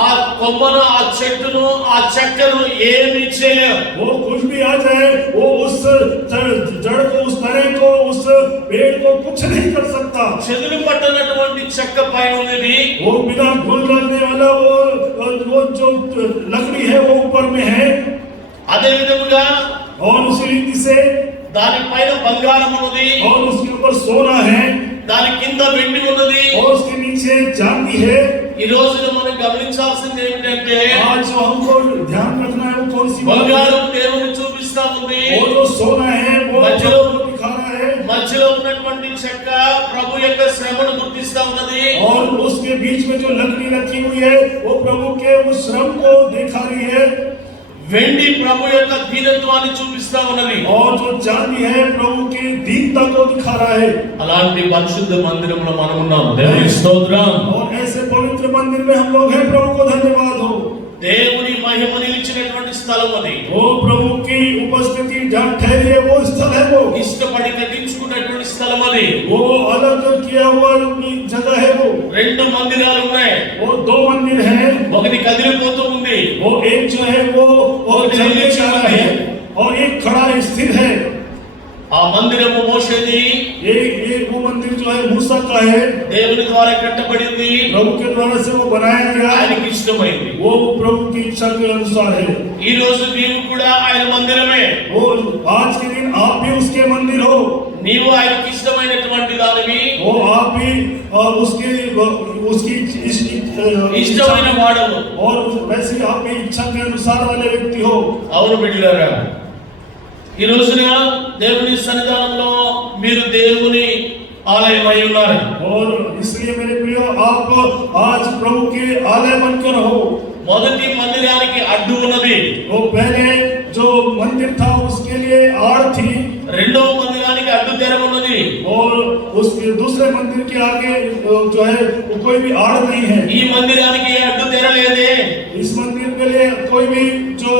ఆ కొమ్మను ఆ చెట్టును ఆ చెక్కను ఏమి చేయలేవు. वो कुछ भी आ जाए, वो उस जड़ को, उस तने को, उस पेड़ को कुछ नहीं कर सकता। చెదులు పట్టనటువంటి చెక్క పైన ఉన్నది. वो बिना घुल लगने वाला वो जो लकड़ी है वो ऊपर में है। అదే విధముగా और उसी रीति से దాని పైన బంగారం ఉన్నది. और उसके ऊपर सोना है దాని కింద వెండి ఉన్నది. और उसके नीचे चांदी है। ఈ రోజున మనం గమనించాల్సింది ఏమిటంటే आज जो हमको ध्यान रखना है वो कौन सी बात है? బంగారం దేవుని చూపిస్తా ఉంది. वो जो सोना है वो मच्छरों को दिखा रहा है మధ్యలో ఉన్నటువంటి చెక్క ప్రభు యొక్క శ్రమను గుర్తిస్తా ఉన్నది. और उसके बीच में जो लकड़ी रखी हुई है वो प्रभु के उस श्रम को दिखा रही है। వెండి ప్రభు యొక్క దీనత్వాన్ని చూపిస్తా ఉన్నది. और जो चांदी है प्रभु की दीनता को दिखा रहा है। అలాంటి పరిశుద్ధ మందిరంలో మనం ఉన్నాం. దేవుని స్తోత్రం. और ऐसे पवित्र मंदिर में हम लोग हैं। प्रभु को धन्यवाद हो। దేవుని మహిమ నిలిచినటువంటి స్థలం అది. वो प्रभु की उपस्थिति जहाँ ठहरी है वो स्थल है। वो ఇష్టపడి కట్టించుకున్నటువంటి స్థలం అది. वो अलग किया हुआ जगह है। वो రెండు మందిరాలు ఉన్నాయి. वो दो मंदिर हैं। ఒకటి కదిలిపోతూ ఉంది. वो एक जो है वो चलने जा रहा है और एक खड़ा है, स्थिर है। ఆ మందిరము మోషేది, ये वो मंदिर जो है मूसा का है, దేవుని ద్వారా కట్టబడింది, प्रभु के द्वारा से वो बनाया गया, ఆయనకి ఇష్టమైంది. वो प्रभु की इच्छा के अनुसार है। ఈ రోజు నీవు కూడా ఆయన మందిరమే. वो आज के दिन आप भी उसके मंदिर हो, నీవు ఆయనకి ఇష్టమైనటువంటి దానివి, वो आप भी उसकी ఇష్టమైన వాడవు. और वैसे आप भी इच्छा के अनुसार वाले व्यक्ति हो। అవును బిడ్డలారా, ఈ రోజున దేవుని సన్నిధానంలో మీరు దేవుని ఆలయమై ఉన్నారు. और इसलिए मेरे प्रियो, आप आज प्रभु के आलय बनकर हो। మొదటి మందిరానికి అడ్డు ఉన్నది, वो पहले जो मंदिर था उसके लिए आड़ थी, రెండవ మందిరానికి అడ్డు తెర ఉన్నది. और उसके दूसरे मंदिर के आगे जो है वो कोई भी आड़ नहीं है। ఈ మందిరానికి అడ్డు తెర లేదే, इस मंदिर के लिए कोई भी जो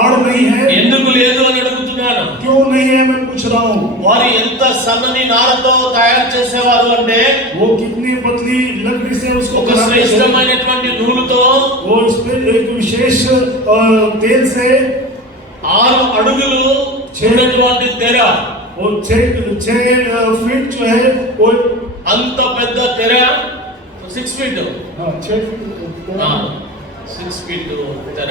आड़ नहीं है। ఎందుకు లేదు అని అడుగుతున్నాను. क्यों नहीं है मैं पूछ रहा हूँ। వారు ఎంత సన్నని నారతో తయారు చేసేవారు అంటే, वो कितनी पतली लकड़ी से उसको ఒక बनाते थे। శ్రేష్టమైనటువంటి నూలుతో वो इस पे एक विशेष तेल से 6 అడుగులు ఉన్నటువంటి తెర, वो 6 फीट जो है वो అంత పెద్ద తెర, 6 ఫీట్, 6 फीट 6 ఫీట్ తెర.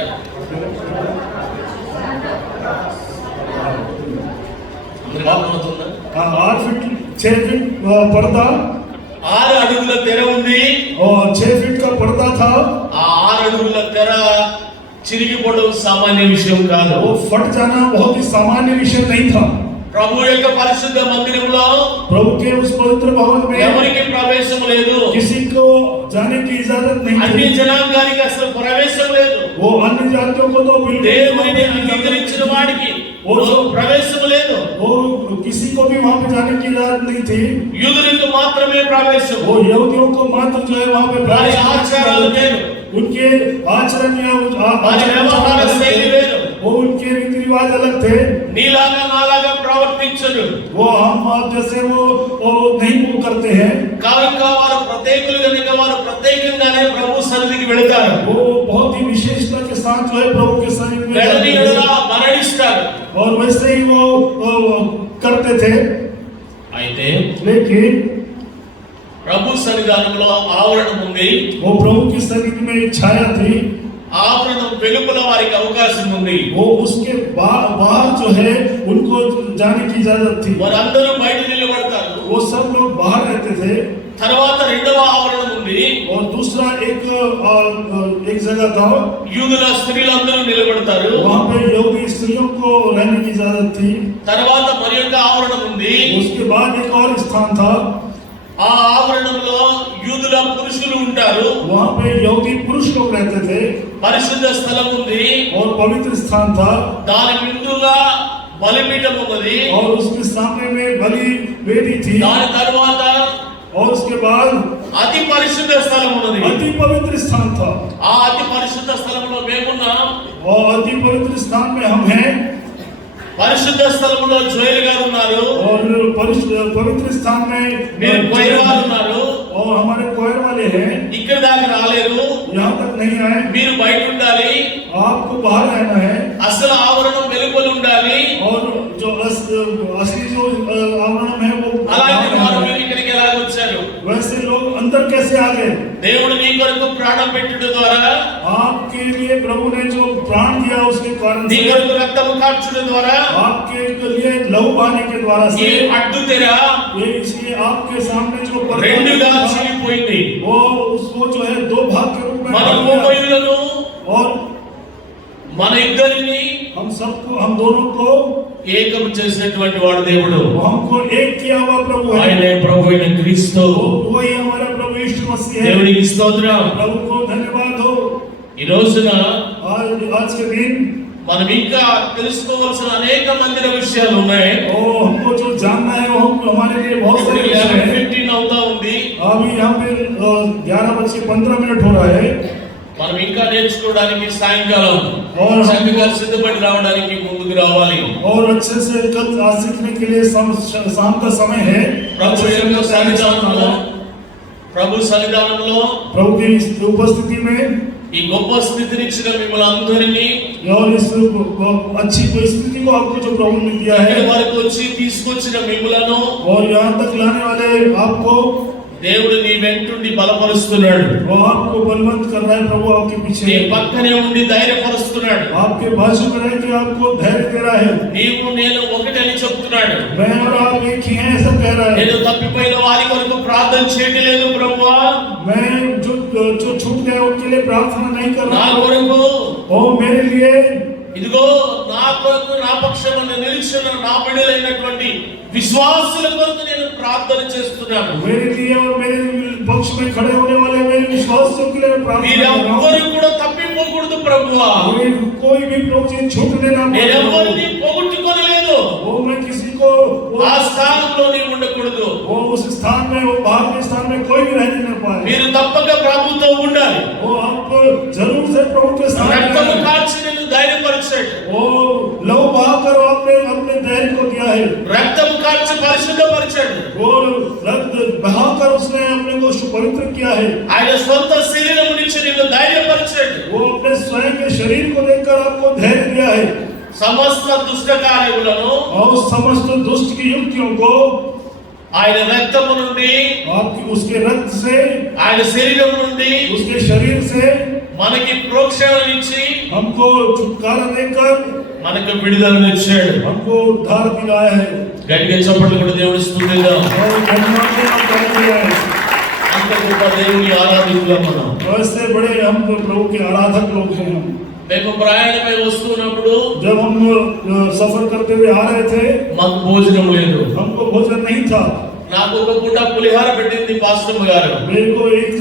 అందరికీ అర్థమవుతుందా? 8 फीट 6 फीट पर्दा 6 అడుగుల తెర ఉంది. और 6 फीट का पर्दा था। ఆ 6 అడుగుల తెర చిరిగిపోవడం సామాన్య విషయం కాదు. वो फट जाना बहुत ही सामान्य विषय नहीं था। ప్రభు యొక్క పరిశుద్ధ మందిరంలో प्रभु के उस पवित्र भवन में ఎవరికి ప్రవేశం లేదు, किसी को जाने की इजाजत नहीं అన్ని थी। జనాంగానికి అసలు ప్రవేశం లేదు. वो अन्य जातियों को तो बिल्कुल దేవుని అంగీకరించిన వాడికి ప్రవేశం లేదు. वो किसी को भी वहां पे जाने की इजाजत नहीं थी। యూదులకు మాత్రమే ప్రవేశం. वो यहूदियों को मात्र जो है वहां पे వారి प्रवेश ఆచారాలు వేరు, उनके आचरण या వారి వ్యవహార శైలి వేరు. वो उनके रीति रिवाज अलग थे। నీలాగా నాలాగా ప్రవర్తించరు. वो हम आप जैसे वो नहीं वो करते हैं। కనుక వారు ప్రత్యేకులు కనుక వారు ప్రత్యేకంగానే ప్రభు సన్నిధికి వెళతారు. वो बहुत ही विशेषता के साथ जो है प्रभु के सन्निधि में వెళ్ళని जाते ఎడల हैं। మరణిస్తారు. और वैसे ही वो करते थे। అయితే लेकिन ప్రభు సన్నిధానంలో ఆవరణం ఉంది. वो प्रभु की सन्निधि में एक छाया थी। ఆవరణం వెలుపల వారికి అవకాశం ఉంది. वो उसके बाहर जो है उनको जाने की इजाजत थी। వారందరూ బయట నిలబడతారు. वो सब लोग बाहर रहते थे। తర్వాత రెండవ ఆవరణం ఉంది. और दूसरा एक जगह था, యూదుల స్త్రీలందరూ నిలబడతారు. वहाँ पे यहूदी स्त्रियों को रहने की इजाजत थी। తర్వాత మరి యొక్క ఆవరణం ఉంది. उसके बाद एक और स्थान था, ఆ ఆవరణంలో యూదుల పురుషులు ఉంటారు. वहाँ पे यहूदी पुरुष लोग रहते थे। పరిశుద్ధ స్థలం ఉంది. और पवित्र स्थान था। దాని ముందుగా బలిపీఠం ఉన్నది. और उसके सामने में बलि वेदी थी। దాని తర్వాత और उसके बाद అతి పరిశుద్ధ స్థలం ఉన్నది. अति पवित्र स्थान था। ఆ అతి పరిశుద్ధ స్థలంలో మేమున్నాం. और अति पवित्र स्थान में हम हैं। పరిశుద్ధ స్థలంలో జోయల్ గారు ఉన్నారు. और पवित्र स्थान में మీరు కోయర్ వారు ఉన్నారు. और हमारे कोयर वाले हैं। ఇక్కడ దాకా రాలేరు. यहाँ तक नहीं आए। మీరు బయట ఉండాలి. आपको बाहर रहना है। అసలు ఆవరణం వెలుపల ఉండాలి. और जो असली जो आवरण है वो అలాంటి వారు మీరు ఇక్కడికి ఎలా వచ్చారు? वैसे लोग अंदर कैसे आ गए? దేవుడు నీ కొరకు ప్రాణం పెట్టుట ద్వారా, आपके लिए प्रभु ने जो प्राण दिया उसके कारण నీ से, కొరకు రక్తము కార్చుట ద్వారా, आपके लिए लहू बहाने के द्वारा ఈ से, అడ్డు తెర ये इसलिए आपके सामने जो पर्दा రెండుగా था, చీలిపోయింది. वो उसको जो है 2 भाग के रूप में మన बांट दिया। ఉభయులను, और మన ఇద్దరిని हम सबको, हम दोनों को, ఏకం చేసినటువంటి వాడు దేవుడు. हमको एक किया हुआ प्रभु है। ఆయనే ప్రభు అయిన క్రీస్తు. वही हमारा प्रभु यीशु मसीह है। దేవునికి స్తోత్రం. प्रभु को धन्यवाद हो। ఈ రోజున आज के दिन మనం ఇంకా తెలుసుకోవాల్సిన అనేక మందిర విషయాలు ఉన్నాయి. हमको जो जानना है वो हमारे लिए बहुत सारे विषय हैं। 11:15 అవుతా ఉంది. अभी यहाँ पे 11:15 हो रहा है। మనం ఇంకా నేర్చుకోవడానికి సాయంకాలం और చక్కగా సిద్ధపడి రావడానికి ముందుకు రావాలి. और अच्छे से कल आज सीखने के लिए शाम का समय है। ప్రభు యొక్క సన్నిధానంలో, ప్రభు సన్నిధానంలో प्रभु की उपस्थिति में ఈ గొప్ప స్థితినిచ్చిన మిమ్మల్ని అందరినీ और इस अच्छी परिस्थिति को आपको जो प्रभु ने दिया है ఇక్కడి వరకు వచ్చి తీసుకొచ్చిన మిమ్మలను और यहाँ तक लाने वाले आपको దేవుడు నీ వెంటుండి బలపరుస్తున్నాడు. वो आपको बलवंत कर रहा है प्रभु आपके నీ पीछे పక్కనే ఉండి ధైర్యపరుస్తున్నాడు. आपके बाजू में रह के आपको धैर्य दे रहा है నీవు నేను ఒకటని చెప్తున్నాడు. मैं और आप एक ही हैं ऐसा कह रहा है నేను తప్పిపోయిన వారి కొరకు ప్రార్థన చేయట్లేదు ప్రభువా, मैं जो जो छूट गए उनके लिए प्रार्थना नहीं कर నా रहा కొరకు ओ मेरे लिए ఇదిగో నా కొరకు నా పక్షాన నిలిచిన నా బిడ్డలైనటువంటి విశ్వాసుల కొరకు నేను ప్రార్థన చేస్తున్నాను. मेरे लिए और मेरे पक्ष में खड़े होने वाले मेरे विश्वासियों के लिए प्रार्थना कर रहा हूं మీరెవ్వరూ కూడా తప్పిపోకూడదు ప్రభువా. कोई भी प्रभु जी छूटने ना पाए నేనెవ్వరిని పోగొట్టుకోలేదు. वो मैं किसी को ఆ స్థానంలో నీవు ఉండకూడదు. वो उस स्थान में वो बाहर के स्थान में कोई भी रहने न पाए మీరు తప్పక ప్రభుతో ఉండాలి. वो आप जरूर से प्रभु के स्थान రక్తము में కార్చి నిన్ను ధైర్యపరిచాడు. वो लहू बहाकर आपने अपने धैर्य को दिया है రక్తము కార్చి పరిశుద్ధపరిచాడు. वो रक्त बहाकर उसने अपने को पवित्र किया है ఆయన సొంత శరీరం నుంచి నిన్ను ధైర్యపరిచాడు. वो अपने स्वयं के शरीर को देखकर आपको धैर्य दिया है సమస్త దుష్ట కార్యములను और समस्त दुष्ट की युक्तियों को ఆయన రక్తము నుండి आपकी उसके रक्त से ఆయన శరీరం నుండి उसके शरीर से మనకి ప్రోక్షణనిచ్చి हमको छुटकारा देकर మనకు విడుదలనిచ్చాడు. हमको उद्धार दिलाया है గట్టిగా చప్పట్లు కూడా దేవుని స్తుతిద్దాం. और धन्यवाद देना चाहते हैं అంత గొప్ప దేవుని ఆరాధికులం మనం. वैसे बड़े हम तो प्रभु के आराधक लोग हैं మేము ప్రయాణమై వస్తున్నప్పుడు जब हम सफर करते हुए आ रहे थे మాకు భోజనం లేదు. हमको भोजन नहीं था నాకు ఒక పూట పులిహార పెట్టింది పాస్టర్ గారు. मेरे को एक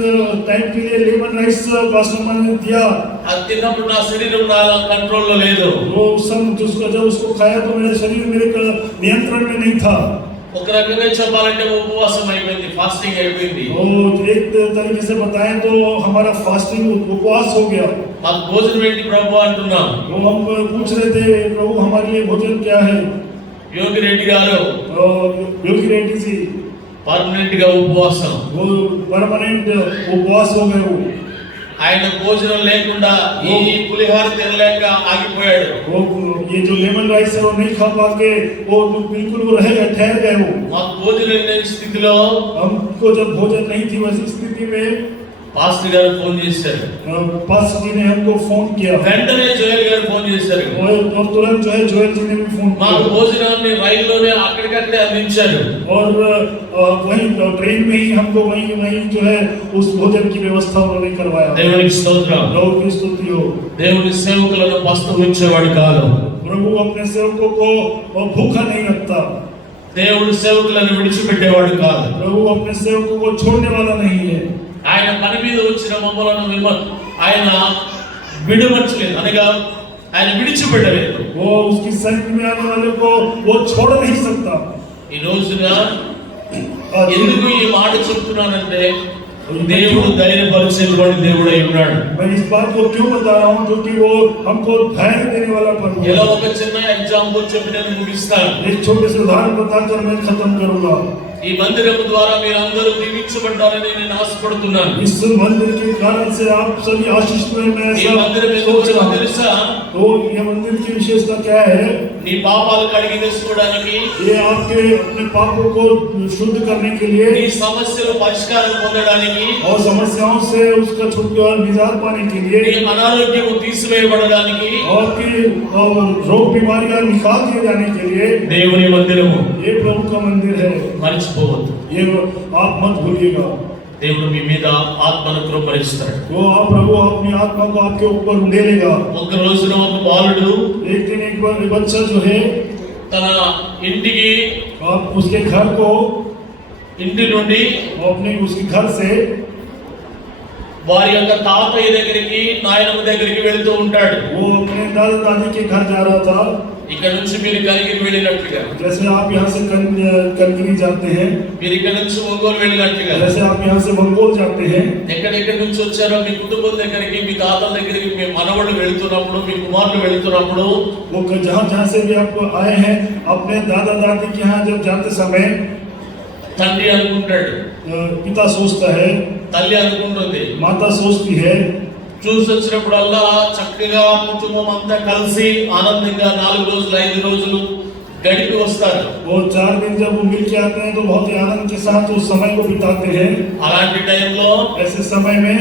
टाइम के लिए लेमन राइस पास्टर ने दिया అది తిన్నప్పుడు నా శరీరం నా కంట్రోల్లో లేదు. वो उस समय जिसको जब उसको खाया तो मेरा शरीर मेरे नियंत्रण में नहीं था ఒక రకంగా చెప్పాలంటే ఉపవాసం అయిపోయింది, ఫాస్టింగ్ అయిపోయింది. और एक तरीके से बताएं तो हमारा फास्टिंग उपवास हो गया మాకు భోజనం ఏంటి ప్రభు అంటున్నాం. वो हम पूछ रहे थे प्रभु हमारे लिए भोजन क्या है యోగి రెడ్డి గారు योगी रेड्डी जी పర్మనెంట్ గా ఉపవాసం. वो परमानेंट उपवास हो गए वो ఆయన భోజనం లేకుండా ఈ పులిహార తినలేక ఆగిపోయాడు. वो ये जो लेमन राइस है वो नहीं खा पाके वो बिल्कुल वो रह गए ठहर गए वो మాకు భోజనం లేని స్థితిలో हमको जब भोजन नहीं थी वैसी स्थिति में పాస్టర్ గారు ఫోన్ చేశారు. पास्टर जी ने हमको फोन किया వెంటనే జోయల్ గారు ఫోన్ చేశారు. और तुरंत जो है जोएल जी ने भी फोन మాకు किया భోజనాన్ని రైల్లోనే అక్కడికక్కడే అందించారు. और वहीं ट्रेन में ही हमको वहीं जो है उस भोजन की व्यवस्था उन्होंने करवाया దేవునికి స్తోత్రం. प्रभु की स्तुति हो దేవుని సేవకులను పస్తువించేవాడు కాదు. प्रभु अपने सेवकों को भूखा नहीं रखता దేవుడు సేవకులను విడిచిపెట్టేవాడు కాదు. प्रभु अपने सेवकों को छोड़ने वाला नहीं है ఆయన పని మీద వచ్చిన మమ్మలను ఆయన విడమర్చలేదు, అనగా ఆయన విడిచిపెట్టలేదు. वो उसकी संग में आने वाले को वो छोड़ नहीं सकता ఈ రోజున ఎందుకు ఈ మాట చెప్తున్నానంటే దేవుడు ధైర్యపరిచేటువంటి దేవుడై ఉన్నాడు. मैं इस बात को क्यों बता रहा हूँ क्योंकि वो हमको धैर्य देने वाला प्रभु है ఎలా ఒక చిన్న ఎగ్జాంపుల్ చెప్పి నేను ముగిస్తాను. एक छोटे से उदाहरण बताकर मैं खत्म करूंगा ఈ మందిరం ద్వారా మీరు అందరూ దీవించబడ్డారని నేను ఆశపడుతున్నాను. इस मंदिर के कारण से आप सभी आशीष में मैं ఈ ऐसा మందిరం सोच ఎందుకు रहा हूं। తెలుసా? तो ये मंदिर की विशेषता क्या है నీ పాపాలు కడిగి వేసుకోవడానికి, ये आपके अपने पापों को शुद्ध करने के నీ लिए సమస్యలు పరిష్కారం పొందడానికి, और समस्याओं से उसका छुटकारा और निजात पाने के నీ लिए అనారోగ్యం తీసివేయబడడానికి और की रोग बीमारियां निकाल दिए जाने के लिए దేవుని మందిరము. ये प्रभु का मंदिर है మర్చిపోవద్దు. ये आप मत भूलिएगा దేవుడు మీ మీద ఆత్మను కృపరిస్తాడు. वो आप प्रभु अपनी आत्मा को आपके ऊपर ढेलेगा ఒక రోజున ఒక బాలుడు एक दिन एक बार बच्चा जो है తన ఇంటికి आप उसके घर को ఇంటి నుండి अपने उसके घर से వారి యొక్క తాతయ్య దగ్గరికి, నాయనమ్మ దగ్గరికి వెళ్తూ ఉంటాడు. वो अपने दादा दादी के घर जा रहा था ఇక్కడ నుంచి మీరు కలిగిరి వెళ్ళినట్లుగా, जैसे आप यहाँ से कलगिरी जाते हैं మీరు ఇక్కడ నుంచి ఒంగోలు వెళ్ళినట్లుగా, जैसे आप यहाँ से बंगोल जाते हैं ఎక్కడెక్కడి నుంచి వచ్చారో మీ కుటుంబం దగ్గరికి, మీ తాతల దగ్గరికి మీ మనవళ్ళు వెళ్తున్నప్పుడు, మీ కుమారులు వెళ్తున్నప్పుడు वो जहाँ जहाँ से भी आप आए हैं अपने दादा दादी के यहाँ जब जाते समय తండ్రి అనుకుంటాడు, पिता सोचता है తల్లి అనుకుంటుంది, माता सोचती है చూసి వచ్చినప్పుడల్లా చక్కగా కుటుంబం అంతా కలిసి ఆనందంగా 4 రోజులు 5 రోజులు గడిపి వస్తారు. वो 4 दिन जब वो मिल के आते हैं तो बहुत ही आनंद के साथ उस समय को बिताते हैं। అలాంటి టైంలో ऐसे समय में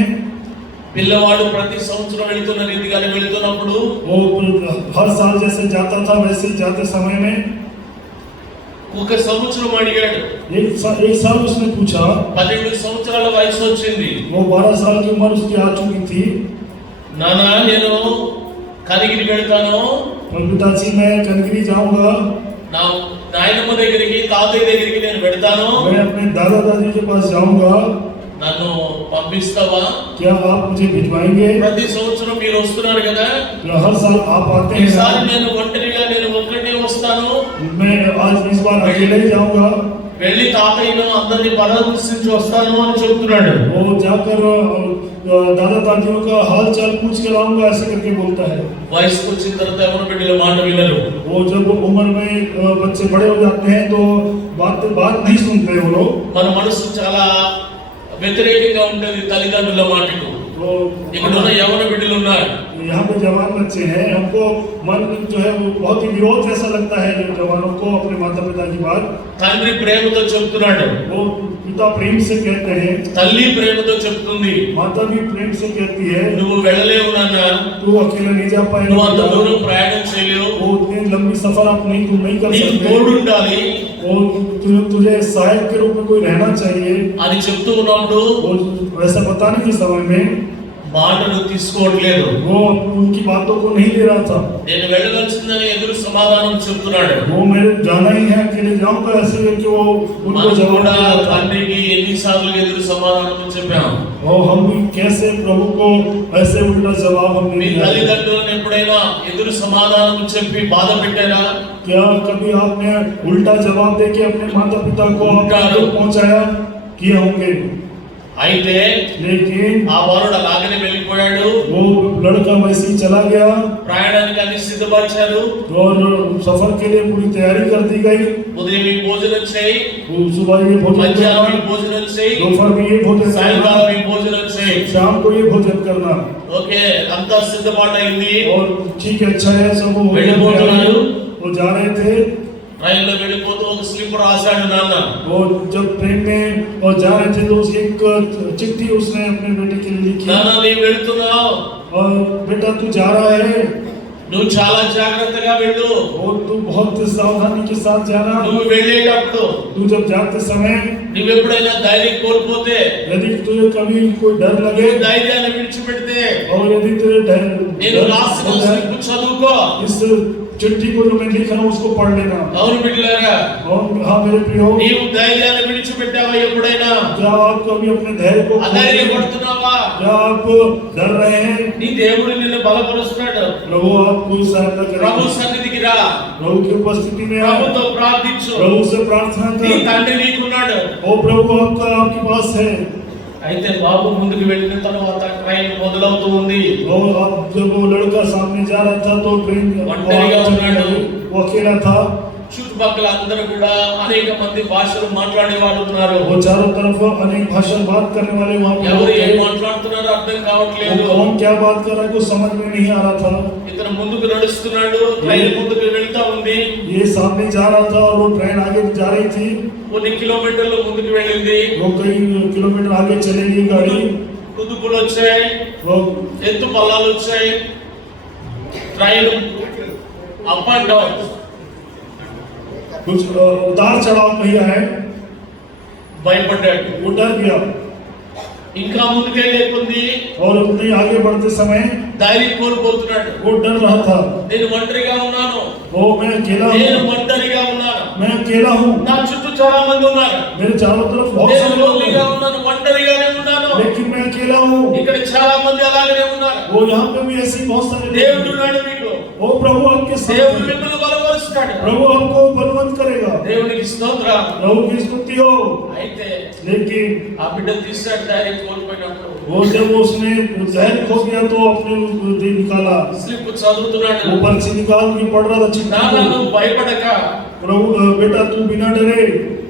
పిల్లవాడు ప్రతి సంవత్సరం వెళ్తున్న రీతిగానే వెళ్తున్నప్పుడు वो हर साल जैसे जाता था वैसे ही जाते समय में ఒక సంవత్సరం అడిగాడు. एक साल उसने पूछा। 12 సంవత్సరాల వయసు వచ్చింది. वो 12 साल की उम्र उसकी आ चुकी थी। నాన్న నేను కనిగిరి వెళ్తాను, पिताजी मैं कनगिरी जाऊंगा, నా నాయనమ్మ దగ్గరికి తాతయ్య దగ్గరికి నేను వెళ్తాను, मैं अपने दादा दादी के पास जाऊंगा, నన్ను పంపిస్తావా? क्या आप मुझे भिजवाएंगे? ప్రతి సంవత్సరం మీరు వస్తున్నారు కదా, हर साल आप आते ఈసారి हैं। నేను ఒంటరిగా నేను ఒక్కడే వస్తాను, मैं आज इस बार अकेले ही जाऊंगा। వెళ్ళి తాతయ్యను అందరినీ పరామర్శించి వస్తాను అని చెప్తున్నాడు. वो जाकर दादा दादियों का हाल चाल पूछ के लाऊंगा ऐसे करके बोलता है। వయసుకు వచ్చిన తర్వాత ఎవరు బిడ్డల మాట వినరు. वो जब उम्र में बच्चे बड़े हो जाते हैं तो बात नहीं सुनते वो लोग। మన మనసు చాలా వ్యతిరేకంగా ఉంటుంది తల్లిదండ్రుల మాటకు. तो ఇక్కడ ఉన్న యవన బిడ్డలు ఉన్నారు, यहाँ पे जवान बच्चे हैं, हमको मन जो है वो बहुत ही विरोध जैसा लगता है जवानों को अपने माता पिता की बात। తండ్రి ప్రేమతో చెప్తున్నాడు, वो पिता प्रेम से कहते हैं, తల్లి ప్రేమతో చెప్తుంది, माता भी प्रेम से कहती है నువ్వు వెళ్ళలేవు నాన్న, तू अकेला नहीं जा నువ్వు అంత पाएगा, దూరం ప్రయాణం చేయలేవు, वो उतनी लंबी सफर आप तुम नहीं कर నీకు सकते, తోడు ఉండాలి वो तुझे सहायक के रूप में कोई रहना चाहिए। అని చెప్తూ ఉన్నప్పుడు वो वैसा बताने के समय में మాటలు తీసుకోవట్లేదు. वो उनकी बातों को नहीं ले रहा था। నేను వెళ్ళవలసిందని ఎదురు సమాధానం చెప్తున్నాడు. वो मेरे जाना ही है, अकेले जाऊंगा ऐसे कि वो उनको మనం जवाब కూడా दे रहा था। తండ్రికి ఎన్నిసార్లు ఎదురు సమాధానం చెప్పాం. और हम भी कैसे प्रभु को ऐसे उल्टा जवाब हम మీ नहीं दिया। తల్లిదండ్రులను ఎప్పుడైనా ఎదురు సమాధానం చెప్పి బాధ పెట్టారా? क्या कभी आपने उल्टा जवाब देके अपने माता पिता को पहुंचाया? किए होंगे। అయితే लेकिन ఆ బాలుడు అలాగనే వెళ్ళిపోయాడు. वो लड़का वैसे ही चला गया ప్రయాణానికి అన్ని సిద్ధపరిచారు. और सफर के लिए पूरी तैयारी कर दी गई। ఉదయం ఈ భోజనం చేయి, वो सुबह ये भोजन మధ్యాహ్నం ఈ करना, భోజనం చేయి, दोपहर में ये भोजन करना, సాయంకాలం ఈ భోజనం చేయి. शाम को ये भोजन करना। ఓకే, అంతా సిద్ధపాటు అయింది. और ठीक है, अच्छा है, सब वो వెళ్ళిపోతున్నాడు. वो जा रहे थे। రైల్లో వెళ్ళిపోతూ ఒక స్లిప్ రాశాడు నాన్న. वो जब ट्रेन में और जा रहे थे तो एक चिट्ठी उसने अपने बेटे के लिए लिखी। నాన్న నీవు వెళ్తున్నావు, और बेटा तू जा रहा है, నువ్వు చాలా జాగ్రత్తగా వెళ్ళు. और तू बहुत सावधानी के साथ जाना। నువ్వు వెళ్ళేటప్పుడు तू जब जाते समय నువ్వు ఎప్పుడైనా ధైర్యం కోల్పోతే, यदि तुझे कभी कोई डर लगे నువ్వు ధైర్యాన్ని విడిచిపెడితే और यदि तुझे నేను రాసిన స్లిప్ చదువుకో. इस चिट्ठी को जो मैं लिख रहा हूँ उसको पढ़ लेना। అవును బిడ్డలారా, और हाँ मेरे प्रियो, నీవు ధైర్యాన్ని విడిచిపెట్టావా ఎప్పుడైనా? क्या आप कभी अपने धैर्य को అధైర్య పడుతున్నావా? क्या आप डर रहे हैं? నీ దేవుడు నిన్ను బలపరుస్తున్నాడు. प्रभु आपको सहायता ప్రభు करेगा। సన్నిధికి రా, प्रभु की उपस्थिति में आप ప్రభుతో ప్రార్థించు. प्रभु से प्रार्थना నీ कर। తండ్రి నీకున్నాడు. ओ प्रभु आपका आपके पास है। అయితే బాబు ముందుకు వెళ్ళిన తర్వాత ట్రైన్ మొదలవుతూ ఉంది. और अब जब वो लड़का सामने जा रहा था तो ट्रेन वो अकेला था। చుట్టుపక్కల అందరూ కూడా అనేక మంది భాషలు మాట్లాడేవాళ్ళు ఉన్నారు. वो चारों तरफ अनेक भाषा बात करने वाले वहाँ पे ఎవరు ఏం थे। మాట్లాడుతున్నారో అర్థం वो కావట్లేదు. कौन क्या बात कर रहा है कुछ समझ में नहीं आ रहा था। ఇతను ముందుకు నడుస్తున్నాడు, ట్రైన్ ముందుకు వెళ్తా ఉంది. ये सामने जा रहा था और वो ट्रेन आगे जा रही थी। కొన్ని కిలోమీటర్లు ముందుకు వెళ్ళింది. वो कई किलोमीटर आगे चलेगी गाड़ी। కుదుపులు వచ్చాయి, वो ఎత్తు పల్లాలు వచ్చాయి. ట్రైన్ అప్ అండ్ డౌన్, कुछ उतार चढ़ाव कहीं है। భయపడ్డాడు. वो डर गया ఇంకా ముందుకెళ్ళే కొద్ది और अपने आगे बढ़ते समय ధైర్యం కోల్పోతున్నాడు. वो डर रहा था। నేను ఒంటరిగా ఉన్నాను, वो मैं अकेला నేను हूँ, ఒంటరిగా ఉన్నాను, मैं अकेला हूँ, నా చుట్టూ చాలా మంది ఉన్నారు, मेरे चारों तरफ बहुत నేను सारे लोग లోన్లీగా हैं, ఉన్నాను, ఒంటరిగానే ఉన్నాను. लेकिन मैं अकेला हूँ। ఇక్కడ చాలా మంది అలాగనే ఉన్నారు. वो यहाँ पे भी ऐसे ही बहुत सारे దేవుడు लोग हैं। ఉన్నాడు మీకు. वो प्रभु आपके साथ దేవుడు है। మిమ్మల్ని బలపరుస్తాడు. प्रभु आपको बलवंत करेगा। దేవునికి స్తోత్రం. प्रभु की स्तुति हो। అయితే लेकिन ఆ బిడ్డ తీసాడు ధైర్యం కోల్పోయినప్పుడు. वो जब उसने जहर खो गया तो अपने दिन निकाला। స్లిప్ చదువుతున్నాడు. वो पर्ची निकाल के पढ़ रहा था चिट्ठी నాన్న को। నువ్వు భయపడక, प्रभु बेटा तू बिना डरे,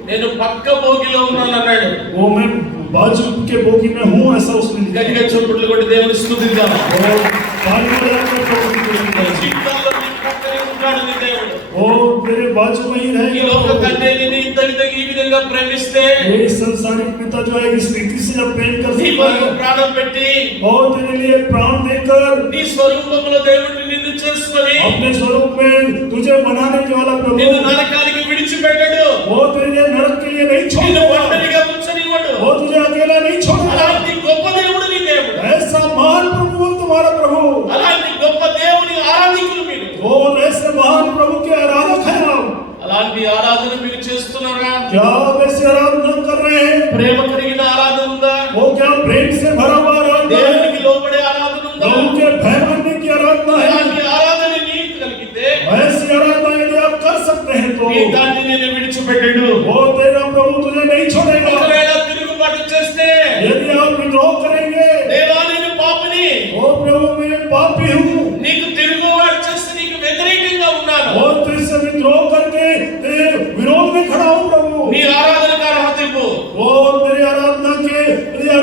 నేను పక్క భోగిలో ఉన్నాను అన్నాడు. वो मैं बाजू के बोगी में हूँ ऐसा उसने लिखा గట్టిగా చప్పట్లు కొట్టి దేవుని స్తుతిద్దాం. और ताली बजाकर प्रभु की మన स्तुति జీవితాల్లో నీ పక్కనే ఉంటాడు నీ దేవుడు. और तेरे बाजू में ही ఈ रहेगा లోక प्रभु। తండ్రి నిన్ను ఇంత ఈ విధంగా ప్రేమిస్తే ये संसारिक पिता जो है इस रीति से जब प्रेम कर నీ सकता కొరకు है ప్రాణం పెట్టి और तेरे लिए प्राण देकर నీ స్వరూపంలో దేవుడిని నిన్ను చేసుకొని अपने स्वरूप में तुझे बनाने के वाला प्रभु నిన్ను నరకానికి విడిచిపెట్టాడు. वो तेरे लिए नरक के लिए नहीं నిన్ను छोड़ेगा, ఒంటరిగా ఉంచనివ్వడు. वो तुझे अकेला नहीं छोड़ेगा। అలాంటి గొప్ప దేవుడు నీ దేవుడు. ऐसा महान प्रभु है तुम्हारा प्रभु, అలాంటి గొప్ప దేవుని ఆరాధికులు మీరు. और ऐसे महान प्रभु के आराधक हैं आप। అలాంటి ఆరాధన మీరు చేస్తున్నారా? क्या आप ऐसे आराधना कर रहे हैं? ప్రేమ కలిగిన ఆరాధన ఉందా? वो क्या प्रेम से भरा हुआ आराधना है? దేవునికి లోబడే ఆరాధన ఉందా? प्रभु के भय मानने की आराधना है? అలాంటి ఆరాధన నీకు కలిగితే ऐसी आराधना यदि आप कर सकते हैं तो నీ దాన్ని నేను విడిచిపెట్టడు. वो तेरा प्रभु तुझे नहीं छोड़ेगा। ఒకవేళ తిరుగుబాటు చేస్తే यदि आप विद्रोह करेंगे, దేవా నేను పాపిని, ओ प्रभु मैं पापी हूँ, నీకు తిరుగుబాటు చేస్తే నీకు వ్యతిరేకంగా ఉన్నాను, और तुझसे विद्रोह करके तेरे विरोध में खड़ा हूँ प्रभु। నీ ఆరాధనకు అర్హత ఇవ్వు. वो तेरी आराधना के लिए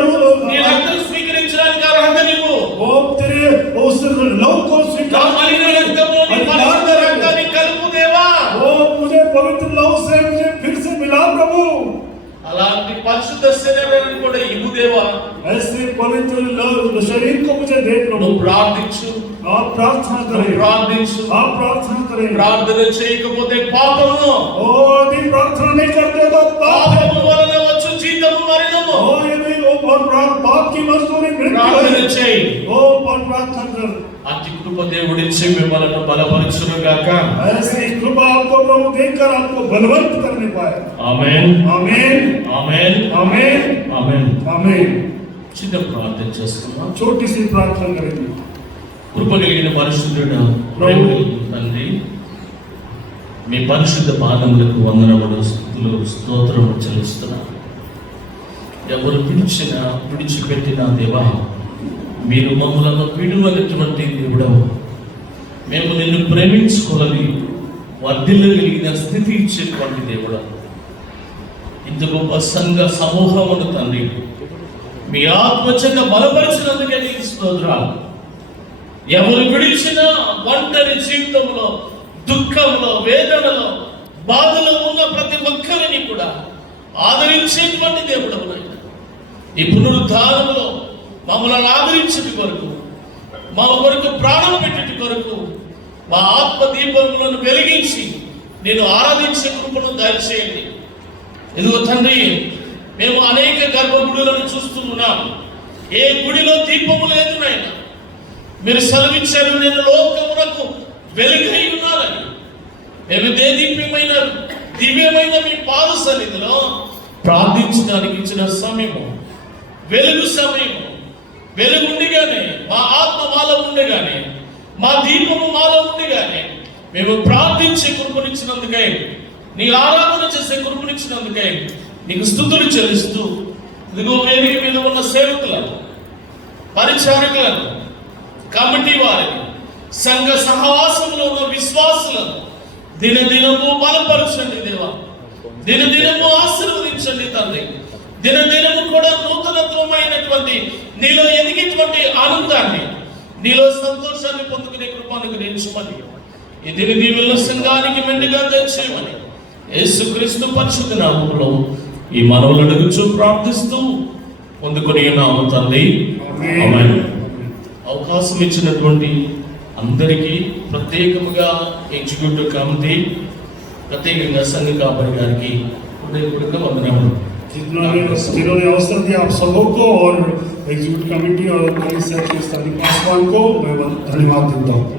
నీ రక్తం స్వీకరించడానికి అర్హత నీవు. वो तेरे उस लव को నా स्वीकार మలిన రక్తంలో నీ పరిశుద్ధ రక్తాన్ని కలుపు దేవా. वो मुझे पवित्र लव से मुझे फिर से मिला प्रभु। అలాంటి పరిశుద్ధ శరీరాన్ని కూడా ఇవ్వు దేవా. ऐसे पवित्र लव शरीर को मुझे दे प्रभु। నువ్వు ప్రార్థించు, आप प्रार्थना నువ్వు करें, ప్రార్థించు. आप प्रार्थना करें। ప్రార్థన చేయకపోతే పాపము, ओ यदि प्रार्थना नहीं करते तो पाप है। పాపము వలన వచ్చు జీతము మరణము. ओ यदि वो पाप की मजदूरी मृत्यु ప్రార్థన है, చేయి. ओ प्रार्थना कर। అతి కృప దేవుడిచ్చి మిమ్మల్ని బలపరచును గాక. ऐसी कृपा आपको प्रभु देकर आपको बलवंत करने पाए। ఆమేన్, आमीन, ఆమేన్, आमीन, ఆమేన్. आमीन। చిన్న ప్రార్థన చేసుకుందాం. छोटी सी प्रार्थना करेंगे। కృప కలిగిన పరిశుద్ధుడు ప్రేమ కలిగిన తండ్రి, మీ పరిశుద్ధ పాదములకు వందనములు, స్తుతులు, స్తోత్రములు చెల్లిస్తున్నాను. ఎవరు పిలిచినా విడిచిపెట్టిన దేవా, మీరు మమ్మలను విడువనటువంటి దేవుడవు. మేము నిన్ను ప్రేమించుకోవాలి, వర్ధిల్లగలిగిన స్థితి ఇచ్చేటువంటి దేవుడు. ఇంత గొప్ప సంఘ సమూహమును తండ్రి మీ ఆత్మచేత బలపరిచినందుకే నీకు స్తోత్రాలు. ఎవరు విడిచిన ఒంటరి జీవితంలో, దుఃఖంలో, వేదనలో, బాధలో ఉన్న ప్రతి ఒక్కరిని కూడా ఆదరించేటువంటి దేవుడు. ఈ పునరుద్ధానంలో మమ్మల్ని ఆదరించటి కొరకు, మా కొరకు ప్రాణం పెట్టటి కొరకు, మా ఆత్మ దీపములను వెలిగించి నేను ఆరాధించే కృపను దయచేయండి. ఇదిగో తండ్రి, మేము అనేక గర్భగుడులను చూస్తూ ఉన్నాం. ఏ గుడిలో దీపము లేదు నాయన. మీరు సెలవిచ్చారు, నేను లోకమునకు వెలుగై ఉన్నానని. మేము దేదీప్యమైన దివ్యమైన మీ పాద సన్నిధిలో ప్రార్థించడానికి ఇచ్చిన సమయము, వెలుగు సమయము. వెలుగుండగానే, మా ఆత్మ మాలో ఉండగానే, మా దీపము మాలో ఉండగానే మేము ప్రార్థించే కృపనిచ్చినందుకై, నీ ఆరాధన చేసే కృపనిచ్చినందుకై నీకు స్తుతులు చెల్లిస్తూ, ఇదిగో వేదిక మీద ఉన్న సేవకులను, పరిచారకులను, కమిటీ వారిని, సంఘ సహవాసంలో ఉన్న విశ్వాసులను దినదినము బలపరచండి దేవా. దినదినము ఆశీర్వదించండి తండ్రి. దినదినము కూడా నూతనత్వమైనటువంటి నీలో ఎదిగేటువంటి ఆనందాన్ని, నీలో సంతోషాన్ని పొందుకునే కృపను అనుగ్రహించమని, ఈ దిన దీవెనల సంఘానికి మెండుగా తెచ్చేయమని యేసుక్రీస్తు పరిశుద్ధ నామములో ఈ మనవులు అడుగుచూ ప్రార్థిస్తూ పొందుకొని ఉన్నాము తండ్రి. ఆమేన్. అవకాశం ఇచ్చినటువంటి అందరికీ, ప్రత్యేకముగా ఎగ్జిక్యూటివ్ కమిటీ, ప్రత్యేకంగా సంఘ కాపరి గారికి హృదయపూర్వక వందనములు. जिन्होंने अवसर दिया आप सबको, और एग्जीक्यूटिव कमेटी और कई सेक्रेटरी पासवान को मैं धन्यवाद देता हूँ।